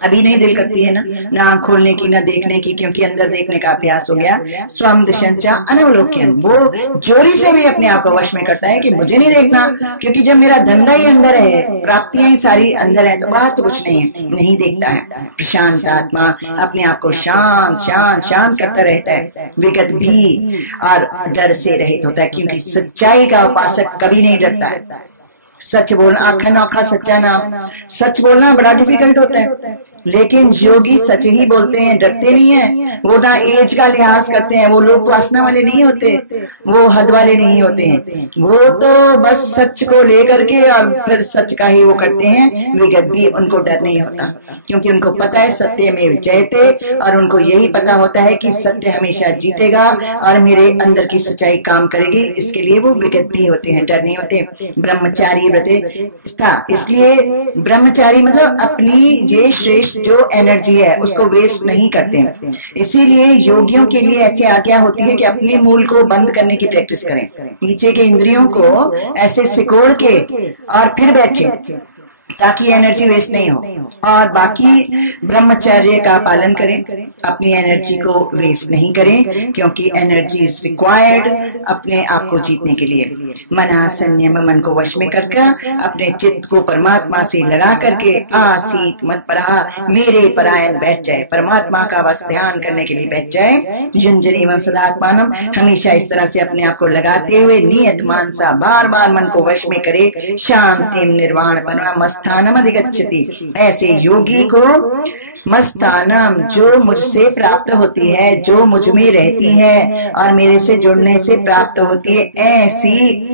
अभी नहीं दिल करती है ना आंख खोलने की, ना देखने की, क्योंकि अंदर देखने का अभ्यास हो गया। स्वम दिशंचा अनवलोकन, वो जोरी से भी अपने आप को वश में करता है कि मुझे नहीं देखना, क्योंकि जब मेरा धंधा ही अंदर है, प्राप्तियां ही सारी अंदर है, तो बाहर तो कुछ नहीं है, नहीं देखता है। प्रशांत आत्मा अपने आप को शांत शांत शांत करता रहता है, विगत भी और डर से रहित होता है, क्योंकि सच्चाई का उपासक कभी नहीं डरता है। सच बोलना, आखा नौखा सच्चा नाम, सच बोलना बड़ा डिफिकल्ट होता है, लेकिन योगी सच ही बोलते हैं, डरते नहीं है। वो ना एज का लिहाज करते हैं, वो लोग वासना वाले नहीं होते, वो हद वाले नहीं होते हैं, वो तो बस सच को लेकर के और फिर सच का ही वो करते हैं। विगत भी उनको डर नहीं होता, क्योंकि उनको पता है सत्य में जयते, और उनको यही पता होता है कि सत्य हमेशा जीतेगा और मेरे अंदर की सच्चाई काम करेगी, इसके लिए वो विगत भी होते हैं, डर नहीं होते। ब्रह्मचारी व्रते स्था, इसलिए ब्रह्मचारी मतलब अपनी ये श्रेष्ठ जो एनर्जी है उसको वेस्ट नहीं करते हैं। इसीलिए योगियों के लिए ऐसी आज्ञा होती है कि अपने मूल को बंद करने की प्रैक्टिस करें, नीचे के इंद्रियों को ऐसे सिकोड़ के और फिर बैठे, ताकि एनर्जी वेस्ट नहीं हो, और बाकी ब्रह्मचर्य का पालन करें, अपनी एनर्जी को वेस्ट नहीं करें, क्योंकि एनर्जी इज रिक्वायर्ड अपने आप को जीतने के लिए। मना संयम, मन को वश में करके अपने चित्त को परमात्मा से लगा करके आसीत मत परा मेरे परायण बैठ जाए, परमात्मा का बस ध्यान करने के लिए बैठ जाए। युंजनी एवं सदात्मानम, हमेशा इस तरह से अपने आप को लगाते हुए नियत मानसा बार बार मन को वश में करे। शांतिम निर्वाण मस्तानम अधिगच्छति, ऐसे योगी को मस्तानम जो मुझसे प्राप्त होती है, जो मुझ में रहती है और मेरे से जुड़ने से प्राप्त होती है, ऐसी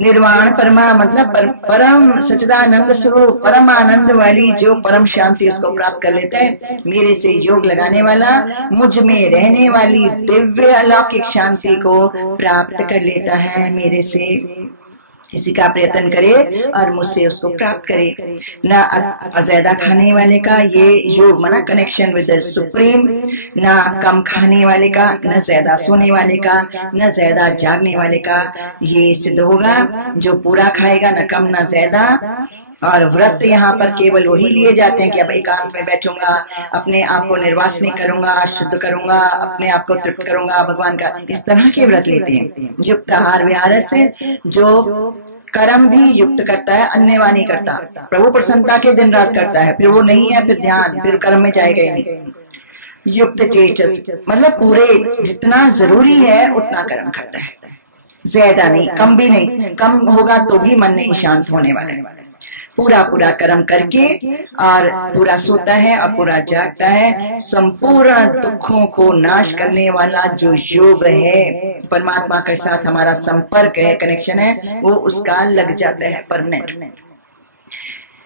निर्वाण परमा मतलब परम सच्चिदानंद स्वरूप परम आनंद वाली जो परम शांति उसको प्राप्त कर लेता है। मेरे से योग लगाने वाला मुझ में रहने वाली दिव्य अलौकिक शांति को प्राप्त कर लेता है, मेरे से इसी का प्रयत्न करे और मुझसे उसको प्राप्त करे। ना अज्यादा खाने वाले का ये योग मना कनेक्शन विद द सुप्रीम, ना कम खाने वाले का, न ज्यादा सोने वाले का, न ज्यादा जागने वाले का, ये सिद्ध होगा। जो पूरा खाएगा, न कम न ज्यादा। और व्रत यहाँ पर केवल वही लिए जाते हैं कि अब एकांत में बैठूंगा, अपने आप को निर्वासनिक करूंगा, शुद्ध करूंगा, अपने आप को तृप्त करूंगा भगवान का, इस तरह के व्रत लेते हैं। युक्त आहार विहार से जो कर्म भी युक्त करता है, अन्यवा नहीं करता। प्रभु प्रसन्नता के दिन रात करता है, फिर वो नहीं है, फिर ध्यान, फिर कर्म में जाएगा ही नहीं। युक्त चेतस मतलब पूरे जितना जरूरी है उतना कर्म करता है, ज्यादा नहीं, कम भी नहीं। कम होगा तो भी मन नहीं शांत होने वाला है। पूरा पूरा कर्म करके और पूरा सोता है और पूरा जागता है। संपूर्ण दुखों को नाश करने वाला जो योग है, परमात्मा के साथ हमारा संपर्क है, कनेक्शन है, वो उसका लग जाता है परमानेंट।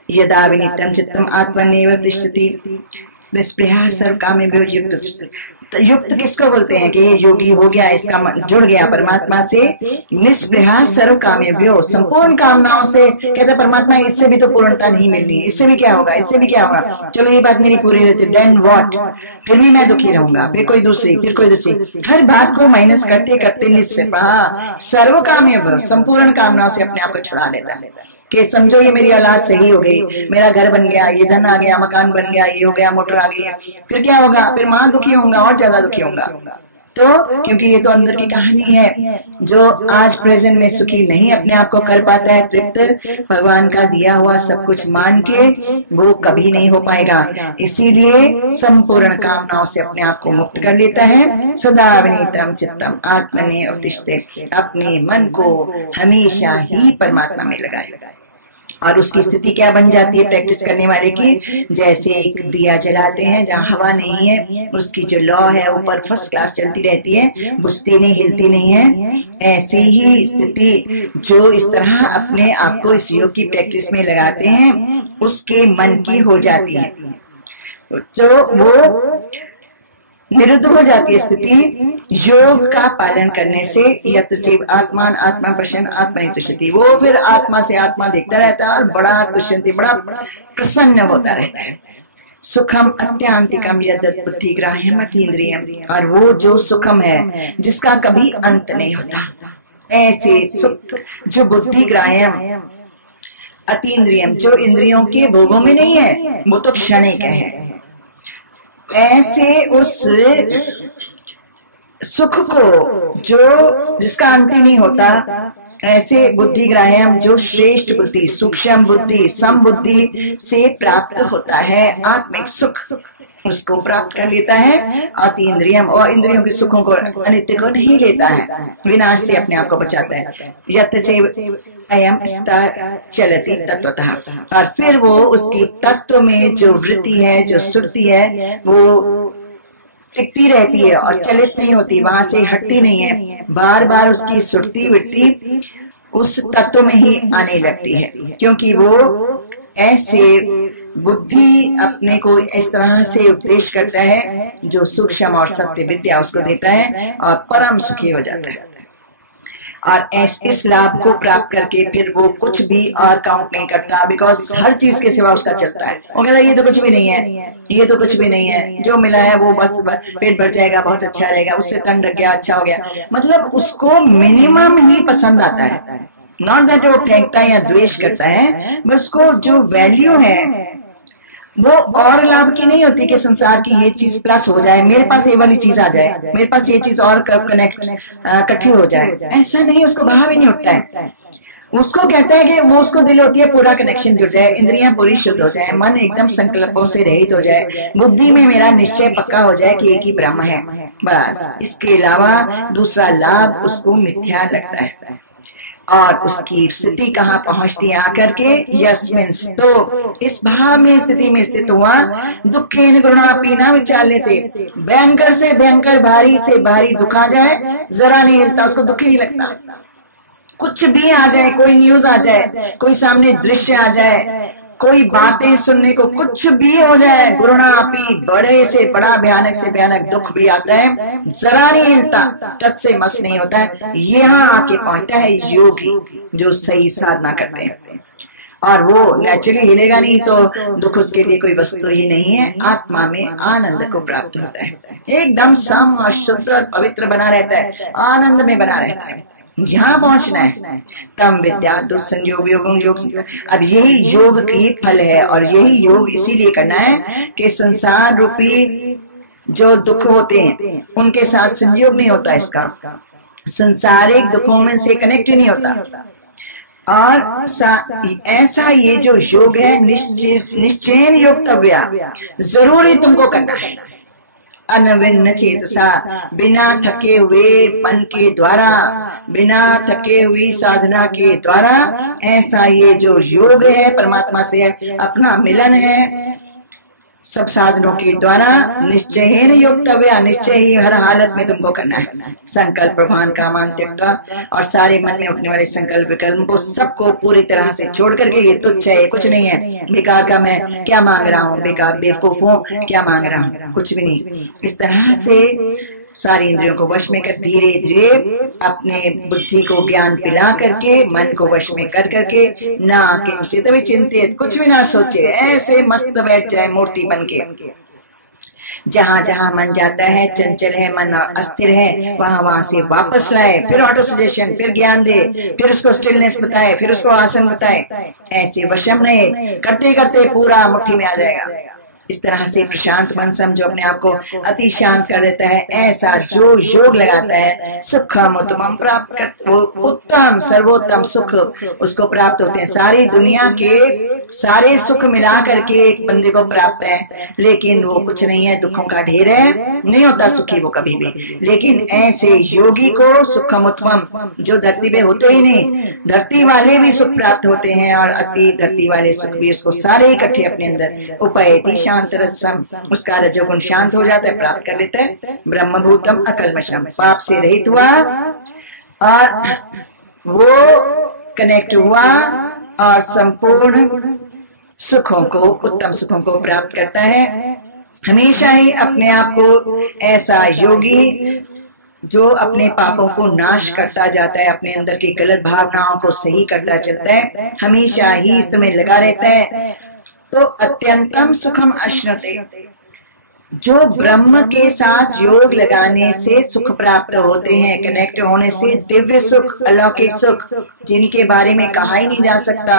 यदा विनीतम चित्तम आत्मनेव तिष्ठति निष्प्रयाः सर्व कामेभ्यो युक्त। युक्त किसको बोलते हैं कि ये योगी हो गया, इसका मन जुड़ गया परमात्मा से। निष्प्रयाः सर्व कामेभ्यो, संपूर्ण कामनाओं से। कहते परमात्मा इससे भी तो पूर्णता नहीं मिलनी, इससे भी क्या होगा, इससे भी क्या होगा, चलो ये बात मेरी पूरी होती, देन व्हाट, फिर भी मैं दुखी रहूंगा, फिर कोई दूसरी, फिर कोई दूसरी। हर बात को माइनस करते करते निष्प्रयाः सर्व कामेभ्यो, संपूर्ण कामनाओं से अपने आप को छुड़ा लेता है। कि समझो ये मेरी औलाद सही हो गई, मेरा घर बन गया, ये धन आ गया, मकान बन गया, ये हो गया, मोटर आ गई, फिर क्या होगा, फिर मां दुखी होगा और ज्यादा दुखी होगा। तो क्योंकि ये तो अंदर की कहानी है। जो आज प्रेजेंट में सुखी नहीं अपने आप को कर पाता है तृप्त, भगवान का दिया हुआ सब कुछ मान के, वो कभी नहीं हो पाएगा। इसीलिए संपूर्ण कामनाओं से अपने आप को मुक्त कर लेता है। सदा विनीतम चित्तम आत्मने अवतिष्ठते, अपने मन को हमेशा ही परमात्मा में लगाए। और उसकी स्थिति क्या बन जाती है प्रैक्टिस करने वाले की, जैसे एक दिया जलाते हैं जहाँ हवा नहीं है, उसकी जो लौ है ऊपर फर्स्ट क्लास चलती रहती है, बुझती नहीं, हिलती नहीं है। ऐसी ही स्थिति जो इस तरह अपने आप को इस योग की प्रैक्टिस में लगाते हैं, उसके मन की हो जाती है, तो वो निरुद्ध हो जाती है स्थिति योग का पालन करने से। यत जीव आत्मान आत्मा पश्यन् आत्मनि तुष्यति, वो फिर आत्मा से आत्मा देखता रहता है और बड़ा तुष्यन्ति, बड़ा प्रसन्न होता रहता है। सुखम अत्यांतिकम यद्यत् बुद्धि ग्राह्यम अतीन्द्रियम, और वो जो सुखम है जिसका कभी अंत नहीं होता, ऐसे सुख जो बुद्धि ग्राह्यम अतीन्द्रियम, जो इंद्रियों के भोगों में नहीं है, वो तो क्षणिक है, ऐसे उस सुख को जो जिसका अंत ही नहीं होता, ऐसे बुद्धि ग्राह्यम जो श्रेष्ठ बुद्धि, सूक्ष्म बुद्धि, समबुद्धि से प्राप्त होता है आत्मिक सुख, उसको प्राप्त कर लेता है। अति इंद्रियम, और इंद्रियों के सुखों को, अनित्य को नहीं लेता है, विनाश से अपने आप को बचाता है। यतचैव अयम चलति तत्वतः, और फिर वो उसकी तत्व में जो वृत्ति है, जो सुरति है, वो टिकती रहती है और चलित नहीं होती, वहां से हटती नहीं है। बार बार उसकी सुरती वृत्ति उस तत्व में ही आने लगती है, क्योंकि वो ऐसे बुद्धि अपने को इस तरह से उपदेश करता है जो सूक्ष्म और सत्य विद्या उसको देता है और परम सुखी हो जाता है। और इस लाभ को प्राप्त करके फिर वो कुछ भी और काउंट नहीं करता, बिकॉज हर चीज के सिवा उसका चलता है। वो कहता है ये तो कुछ भी नहीं है, ये तो कुछ भी नहीं है, जो मिला है वो बस पेट भर जाएगा, बहुत अच्छा रहेगा, उससे तन ढक गया, अच्छा हो गया। मतलब उसको मिनिमम ही पसंद आता है, नॉट दैट वो फेंकता है या द्वेष करता है, बस उसको जो वैल्यू है वो और लाभ की नहीं होती कि संसार की ये चीज प्लस हो जाए, मेरे पास ये वाली चीज आ जाए, मेरे पास ये चीज और कनेक्ट इकट्ठी हो जाए, ऐसा नहीं, उसको भाव ही नहीं उठता है। उसको कहता है कि वो उसको दिल होती है पूरा कनेक्शन जुड़ जाए, इंद्रियां पूरी शुद्ध हो जाए, मन एकदम संकल्पों से रहित हो जाए, बुद्धि में मेरा निश्चय पक्का हो जाए कि एक ही ब्रह्म है, बस इसके अलावा दूसरा लाभ उसको मिथ्या लगता है। और उसकी स्थिति कहाँ पहुंचती आकर के, यस्मिन, तो इस भाव में स्थिति में स्थित हुआ, दुखेन गुरुणापि न विचार लेते, भयंकर से भयंकर, भारी से भारी दुख आ जाए, जरा नहीं हिलता, उसको दुख ही नहीं लगता। कुछ भी आ जाए, कोई न्यूज आ जाए, कोई सामने दृश्य आ जाए, कोई बातें सुनने को, कुछ भी हो जाए, गुरुणापि, बड़े से बड़ा भयानक से भयानक दुख भी आता है, जरा नहीं हिलता, टच से मस नहीं होता है। यहाँ आके पहुंचता है योगी जो सही साधना करते हैं, और वो नेचुरली हिलेगा नहीं तो दुख उसके लिए कोई वस्तु ही नहीं है, आत्मा में आनंद को प्राप्त होता है, एकदम सम और शुद्ध और पवित्र बना रहता है, आनंद में बना रहता है। यहाँ पहुंचना है, तम विद्या दुस्संयोग योग। अब यही योग की फल है, और यही योग इसीलिए करना है कि संसार रूपी जो दुख होते हैं उनके साथ संयोग नहीं होता, इसका संसारिक दुखों में से कनेक्ट ही नहीं होता। और ऐसा ये जो योग है, निश्चयन योक्तव्या, जरूरी तुमको करना है, अनविन्न चेतसा, बिना थके हुए मन के द्वारा, बिना थके हुई साधना के द्वारा, ऐसा ये जो योग है परमात्मा से अपना मिलन है सब साधनों के द्वारा, निश्चय योक्तव्य, निश्चय ही हर हालत में तुमको करना है। संकल्प प्रभान कामान त्यक्ता, और सारे मन में उठने वाले संकल्प विकल्प को सबको पूरी तरह से छोड़ करके, ये तुच्छ है, कुछ नहीं है, बेकार का मैं क्या मांग रहा हूँ, बेकार बेवकूफ हूँ, क्या मांग रहा हूँ, कुछ भी नहीं। इस तरह से सारी इंद्रियों को वश में कर, धीरे धीरे अपने बुद्धि को ज्ञान पिला करके, मन को वश में कर करके, ना किंचित भी चिंतित, कुछ भी ना सोचे, ऐसे मस्त बैठ जाए मूर्ति बन के। जहाँ जहाँ मन जाता है, चंचल है मन, अस्थिर है, वहां वहां से वापस लाए, फिर ऑटो सजेशन, फिर ज्ञान दे, फिर उसको स्टिलनेस बताए, फिर उसको आसन बताए, ऐसे वशम नहीं करते करते पूरा मुट्ठी में आ जाएगा। इस तरह से प्रशांत मन समझो, अपने आप को अति शांत कर देता है। ऐसा जो योग लगाता है, सुखम उत्तम प्राप्त कर, वो उत्तम सर्वोत्तम सुख उसको प्राप्त होते हैं। सारी दुनिया के सारे सुख मिला करके एक बंदे को प्राप्त है, लेकिन वो कुछ नहीं है, दुखों का ढेर है, नहीं होता सुखी वो कभी भी। लेकिन ऐसे योगी को सुखम उत्तम, जो धरती पे होते ही नहीं, धरती वाले भी सुख प्राप्त होते हैं, और अति धरती वाले सुख भी उसको सारे इकट्ठे अपने अंदर उपैति शांत रसम, उसका रजोगुण शांत हो जाता है, प्राप्त कर लेता है। ब्रह्मभूतम अकल्मषम, पाप से रहित हुआ और वो कनेक्ट हुआ और संपूर्ण सुखों को, उत्तम सुखों को प्राप्त करता है। हमेशा ही अपने आप को ऐसा योगी जो अपने पापों को नाश करता जाता है, अपने अंदर की गलत भावनाओं को सही करता चलता है, हमेशा ही इसमें लगा रहता है, तो अत्यंतम सुखम अश्नुते, जो ब्रह्म के साथ योग लगाने से सुख प्राप्त होते हैं, कनेक्ट होने से दिव्य सुख, अलौकिक सुख, जिनके बारे में कहा ही नहीं जा सकता,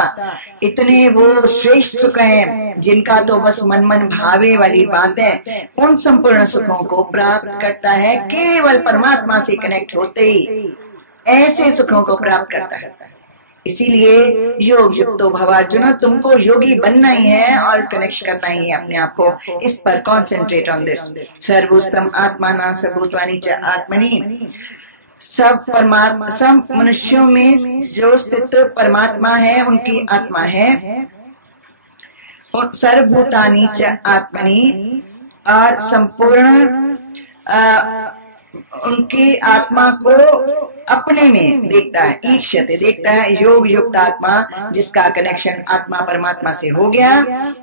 इतने वो श्रेष्ठ सुख हैं जिनका तो बस मन मन भावे वाली बात है, उन संपूर्ण सुखों को प्राप्त करता है केवल परमात्मा से कनेक्ट होते ही, ऐसे सुखों को प्राप्त करता है। इसीलिए योग युक्तो भव अर्जुन, तुमको योगी बनना ही है और कनेक्ट करना ही है अपने आप को, इस पर कॉन्सेंट्रेट ऑन दिस। सर्वोत्तम आत्माना सबूतवानी च आत्मनि, सब परमात्मा, सब मनुष्यों में जो स्थित परमात्मा है उनकी आत्मा है, और सर्वभूतानि च आत्मनि, और संपूर्ण उनकी आत्मा को अपने में देखता है, ईक्षते देखता है, योग युक्त आत्मा जिसका कनेक्शन आत्मा परमात्मा से हो गया,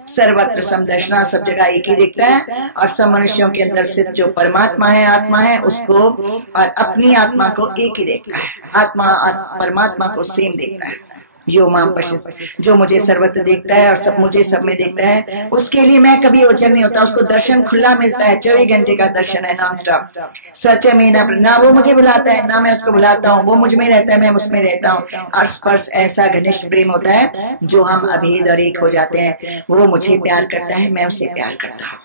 सर्वत्र समदर्शना, सब जगह एक ही देखता है, और सब मनुष्यों के अंदर स्थित जो परमात्मा है, आत्मा है, उसको और अपनी आत्मा को एक ही देखता है, आत्मा और परमात्मा को सेम देखता है। यो माम पश्यति, जो मुझे सर्वत्र देखता है और सब मुझे सब में देखता है, उसके लिए मैं कभी ओझल नहीं होता, उसको दर्शन खुला मिलता है, 24 घंटे का दर्शन है, नॉन स्टॉप। सच में ना वो मुझे बुलाता है ना मैं उसको बुलाता हूँ, वो मुझ में रहता है मैं उसमें रहता हूँ, और स्पर्श ऐसा घनिष्ठ प्रेम होता है जो हम अभेद और एक हो जाते हैं। वो मुझे प्यार करता है, मैं उसे प्यार करता हूँ,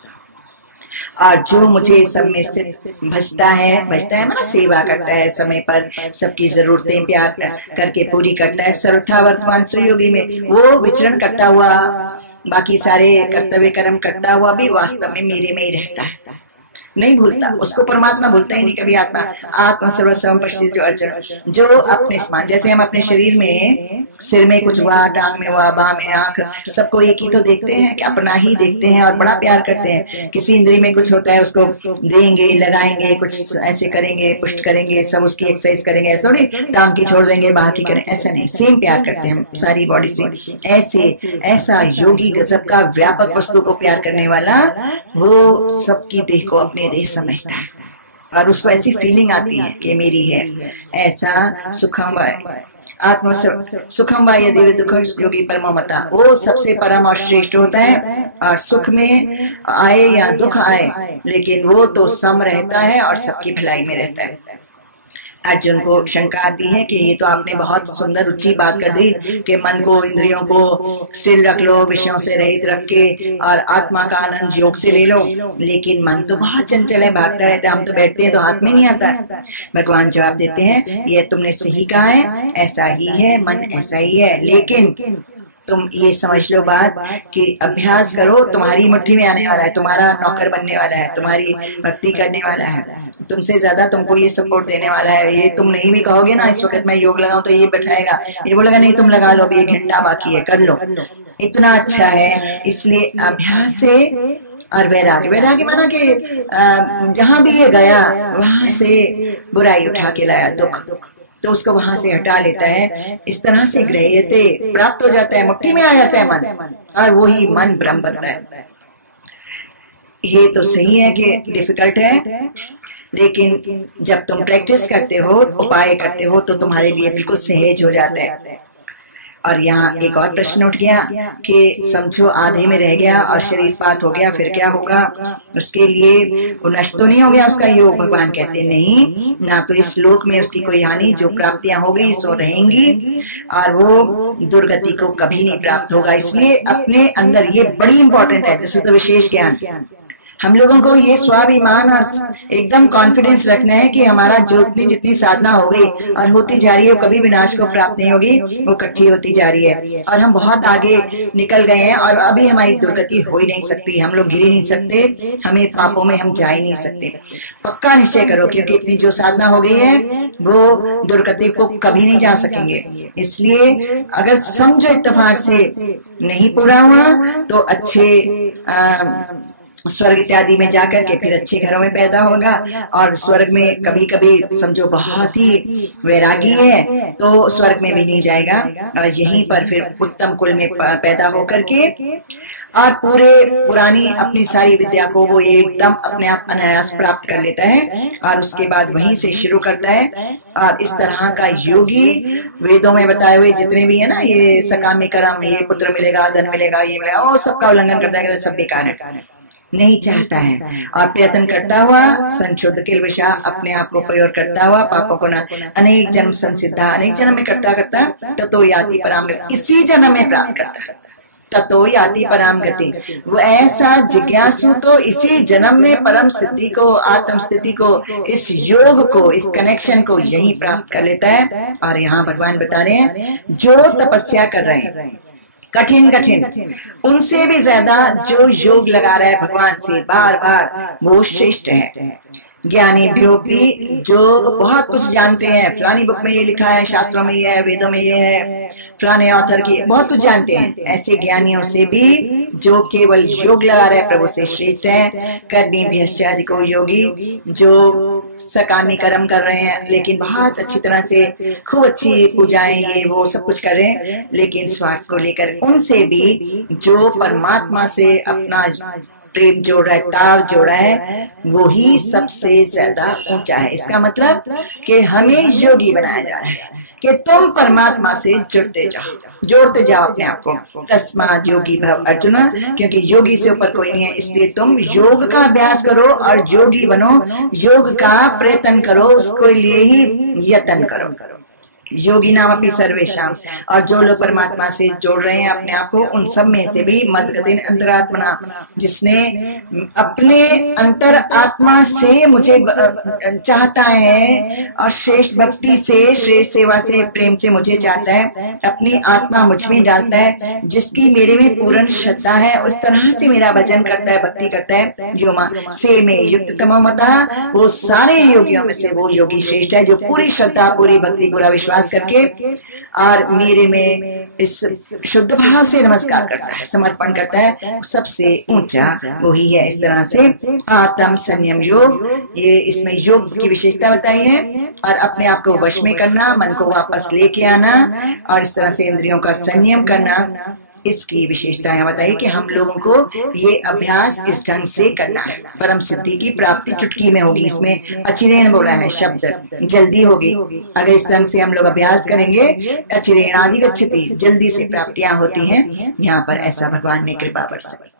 और जो मुझे सब में स्थित भजता है मतलब सेवा करता है, समय पर सबकी जरूरतें प्यार करके पूरी करता है, सर्वथा वर्तमान सुयोगी में वो विचरण करता हुआ, बाकी सारे कर्तव्य कर्म करता हुआ भी वास्तव में मेरे में ही रहता है, नहीं भूलता, उसको परमात्मा भूलता ही नहीं कभी। आत्मा सर्वस्वम पश्यति जो अर्जुन, जो अपने समान, जैसे हम अपने शरीर में सिर में कुछ हुआ, टांग में हुआ, बाह में, आंख, सबको एक ही तो देखते हैं कि अपना ही देखते हैं और बड़ा प्यार करते हैं। किसी इंद्री में कुछ होता है उसको देंगे, लगाएंगे, कुछ ऐसे करेंगे, पुष्ट करेंगे, सब उसकी एक्सरसाइज करेंगे, ऐसा थोड़ी टांग की छोड़ देंगे, बाह की करें, ऐसा नहीं, सेम प्यार करते हैं हम सारी बॉडी से। ऐसा योगी गजब का व्यापक वस्तु को प्यार करने वाला, वो सबकी देह को अपने देह समझता है और उसको ऐसी फीलिंग आती है कि मेरी है। ऐसा सुखम आत्म सुखम व यदि दुखम योगी परममता, वो सबसे परम और श्रेष्ठ होता है, और सुख में आए या दुख आए लेकिन वो तो सम रहता है और सबकी भलाई में रहता है। अर्जुन को शंका आती है कि ये तो आपने बहुत सुंदर ऊंची बात कर दी कि मन को, इंद्रियों को स्थिर रख लो, विषयों से रहित रख के, और आत्मा का आनंद योग से ले लो, लेकिन मन तो बहुत चंचल है, भागता रहता है, हम तो बैठते हैं तो हाथ में नहीं आता। भगवान जवाब देते हैं, ये तुमने सही कहा है, ऐसा ही है, मन ऐसा ही है, लेकिन तुम ये समझ लो बात कि अभ्यास करो, तुम्हारी मुट्ठी में आने वाला है, तुम्हारा नौकर बनने वाला है, तुम्हारी भक्ति करने वाला है, तुमसे ज्यादा तुमको ये सपोर्ट देने वाला है। ये तुम नहीं भी कहोगे ना इस वक्त मैं योग लगाऊं तो ये बैठाएगा, ये बोलेगा नहीं तुम लगा लो, अभी 1 घंटा बाकी है, कर लो, इतना अच्छा है। इसलिए अभ्यास से और वैराग्य माना कि जहां भी ये गया वहां से बुराई उठा के लाया, दुख, तो उसको वहां से हटा लेता है। इस तरह से ग्रह्यते प्राप्त हो जाता है, मुट्ठी में आ जाता है मन, और वही मन ब्रह्म बनता है। ये तो सही है कि डिफिकल्ट है, लेकिन जब तुम प्रैक्टिस करते हो, उपाय करते हो, तो तुम्हारे लिए बिल्कुल सहज हो जाता है। और यहाँ एक और प्रश्न उठ गया कि समझो आधे में रह गया और शरीर पात हो गया, फिर क्या होगा? उसके लिए वो नष्ट तो नहीं हो गया उसका योग? भगवान कहते नहीं, ना तो इस लोक में उसकी कोई हानि, जो प्राप्तियां हो गई सो रहेंगी, और वो दुर्गति को कभी नहीं प्राप्त होगा। इसलिए अपने अंदर ये बड़ी इंपॉर्टेंट है, दिस इज द विशेष ज्ञान। हम लोगों को ये स्वाभिमान और एकदम कॉन्फिडेंस रखना है कि हमारा जितनी साधना हो गई और होती जा रही है, कभी विनाश को प्राप्त नहीं होगी, वो इकट्ठी होती जा रही है, और हम बहुत आगे निकल गए हैं, और अभी हमारी दुर्गति हो ही नहीं सकती, हम लोग गिर ही नहीं सकते, हमें पापों में हम जा ही नहीं सकते। पक्का निश्चय करो, क्योंकि इतनी जो साधना हो गई है वो दुर्गति को कभी नहीं जा सकेंगे। इसलिए अगर समझो इत्तेफाक से नहीं पूरा हुआ तो अच्छे स्वर्ग इत्यादि में जाकर के फिर अच्छे घरों में पैदा होगा, और स्वर्ग में कभी कभी समझो बहुत ही वैरागी है तो स्वर्ग में भी नहीं जाएगा, और यहीं पर फिर उत्तम कुल में पैदा होकर के और पूरे पुरानी अपनी सारी विद्या को वो एकदम अपने आप अनायास प्राप्त कर लेता है, और उसके बाद वहीं से शुरू करता है। और इस तरह का योगी वेदों में बताए हुए जितने भी है ना, ये सकामी कर्म, ये पुत्र मिलेगा, धन मिलेगा, ये मिलेगा, वो सबका उल्लंघन करता है, सब बेकार है। नहीं चाहता है और प्रयत्न करता हुआ संशुद्ध किलबिषा अपने आप को प्रयोग करता हुआ पापों को न अनेक जन्म संसिद्धा अनेक जन्म में करता करता ततो याति पराम गति, इसी जन्म में प्राप्त करता है। ततो याति पराम गति, वो ऐसा जिज्ञासु तो इसी जन्म में परम सिद्धि को, आत्म स्थिति को, इस योग को, इस कनेक्शन को यही प्राप्त कर लेता है। और यहाँ भगवान बता रहे हैं जो तपस्या कर रहे हैं कठिन कठिन, उनसे भी ज्यादा जो योग लगा रहा है भगवान से बार बार, वो श्रेष्ठ है। ज्ञानी भी जो बहुत कुछ जानते हैं, फलानी बुक में ये लिखा है, शास्त्रों में ये है, वेदों में ये है, फलाने ऑथर की बहुत कुछ जानते हैं, ऐसे ज्ञानियों से भी जो केवल योग लगा रहे हैं प्रभु से श्रेष्ठ है। कर्मी भी अधिको योगी, जो सकामी कर्म कर रहे हैं लेकिन बहुत अच्छी तरह से खूब अच्छी पूजाएं ये वो सब कुछ कर रहे हैं, लेकिन स्वार्थ को लेकर, उनसे भी जो परमात्मा से अपना प्रेम जोड़ा है, तार जोड़ा है, वो ही सबसे ज्यादा ऊंचा है। इसका मतलब कि हमें योगी बनाया जा रहा है कि तुम परमात्मा से जुड़ते जाओ, जोड़ते जाओ अपने आप को। तस्मात् योगी भव अर्जुन, क्योंकि योगी से ऊपर कोई नहीं है, इसलिए तुम योग का अभ्यास करो और योगी बनो, योग का प्रयत्न करो, उसके लिए ही यत्न करो। योगी नाम अपनी सर्वेशाम, और जो लोग परमात्मा से जोड़ रहे हैं अपने आप को, उन सब में से भी मदगतिन अंतरात्मना, जिसने अपने अंतर आत्मा से मुझे चाहता है और श्रेष्ठ भक्ति से, श्रेष्ठ सेवा से, प्रेम से मुझे चाहता है, अपनी आत्मा मुझ में डालता है, जिसकी मेरे में पूर्ण श्रद्धा है, उस तरह से मेरा भजन करता है, भक्ति करता है। जो मां से में युक्त तमोमता, वो सारे योगियों में से वो योगी श्रेष्ठ है जो पूरी श्रद्धा, पूरी भक्ति, पूरा विश्वास करके और मेरे में इस शुद्ध भाव से नमस्कार करता है, समर्पण करता है, सबसे ऊंचा वही है। इस तरह से आत्म संयम योग, ये इसमें योग की विशेषता बताई है, और अपने आप को वश में करना, मन को वापस लेके आना, और इस तरह से इंद्रियों का संयम करना, इसकी विशेषता है बताई कि हम लोगों को ये अभ्यास इस ढंग से करना है। परम सिद्धि की प्राप्ति चुटकी में होगी, इसमें अचिरेण बोला है शब्द, जल्दी होगी। अगर इस ढंग से हम लोग अभ्यास करेंगे, अचिरेण आदि गच्छति, जल्दी से प्राप्तियां होती हैं। यहाँ पर ऐसा भगवान ने कृपा बरसाई।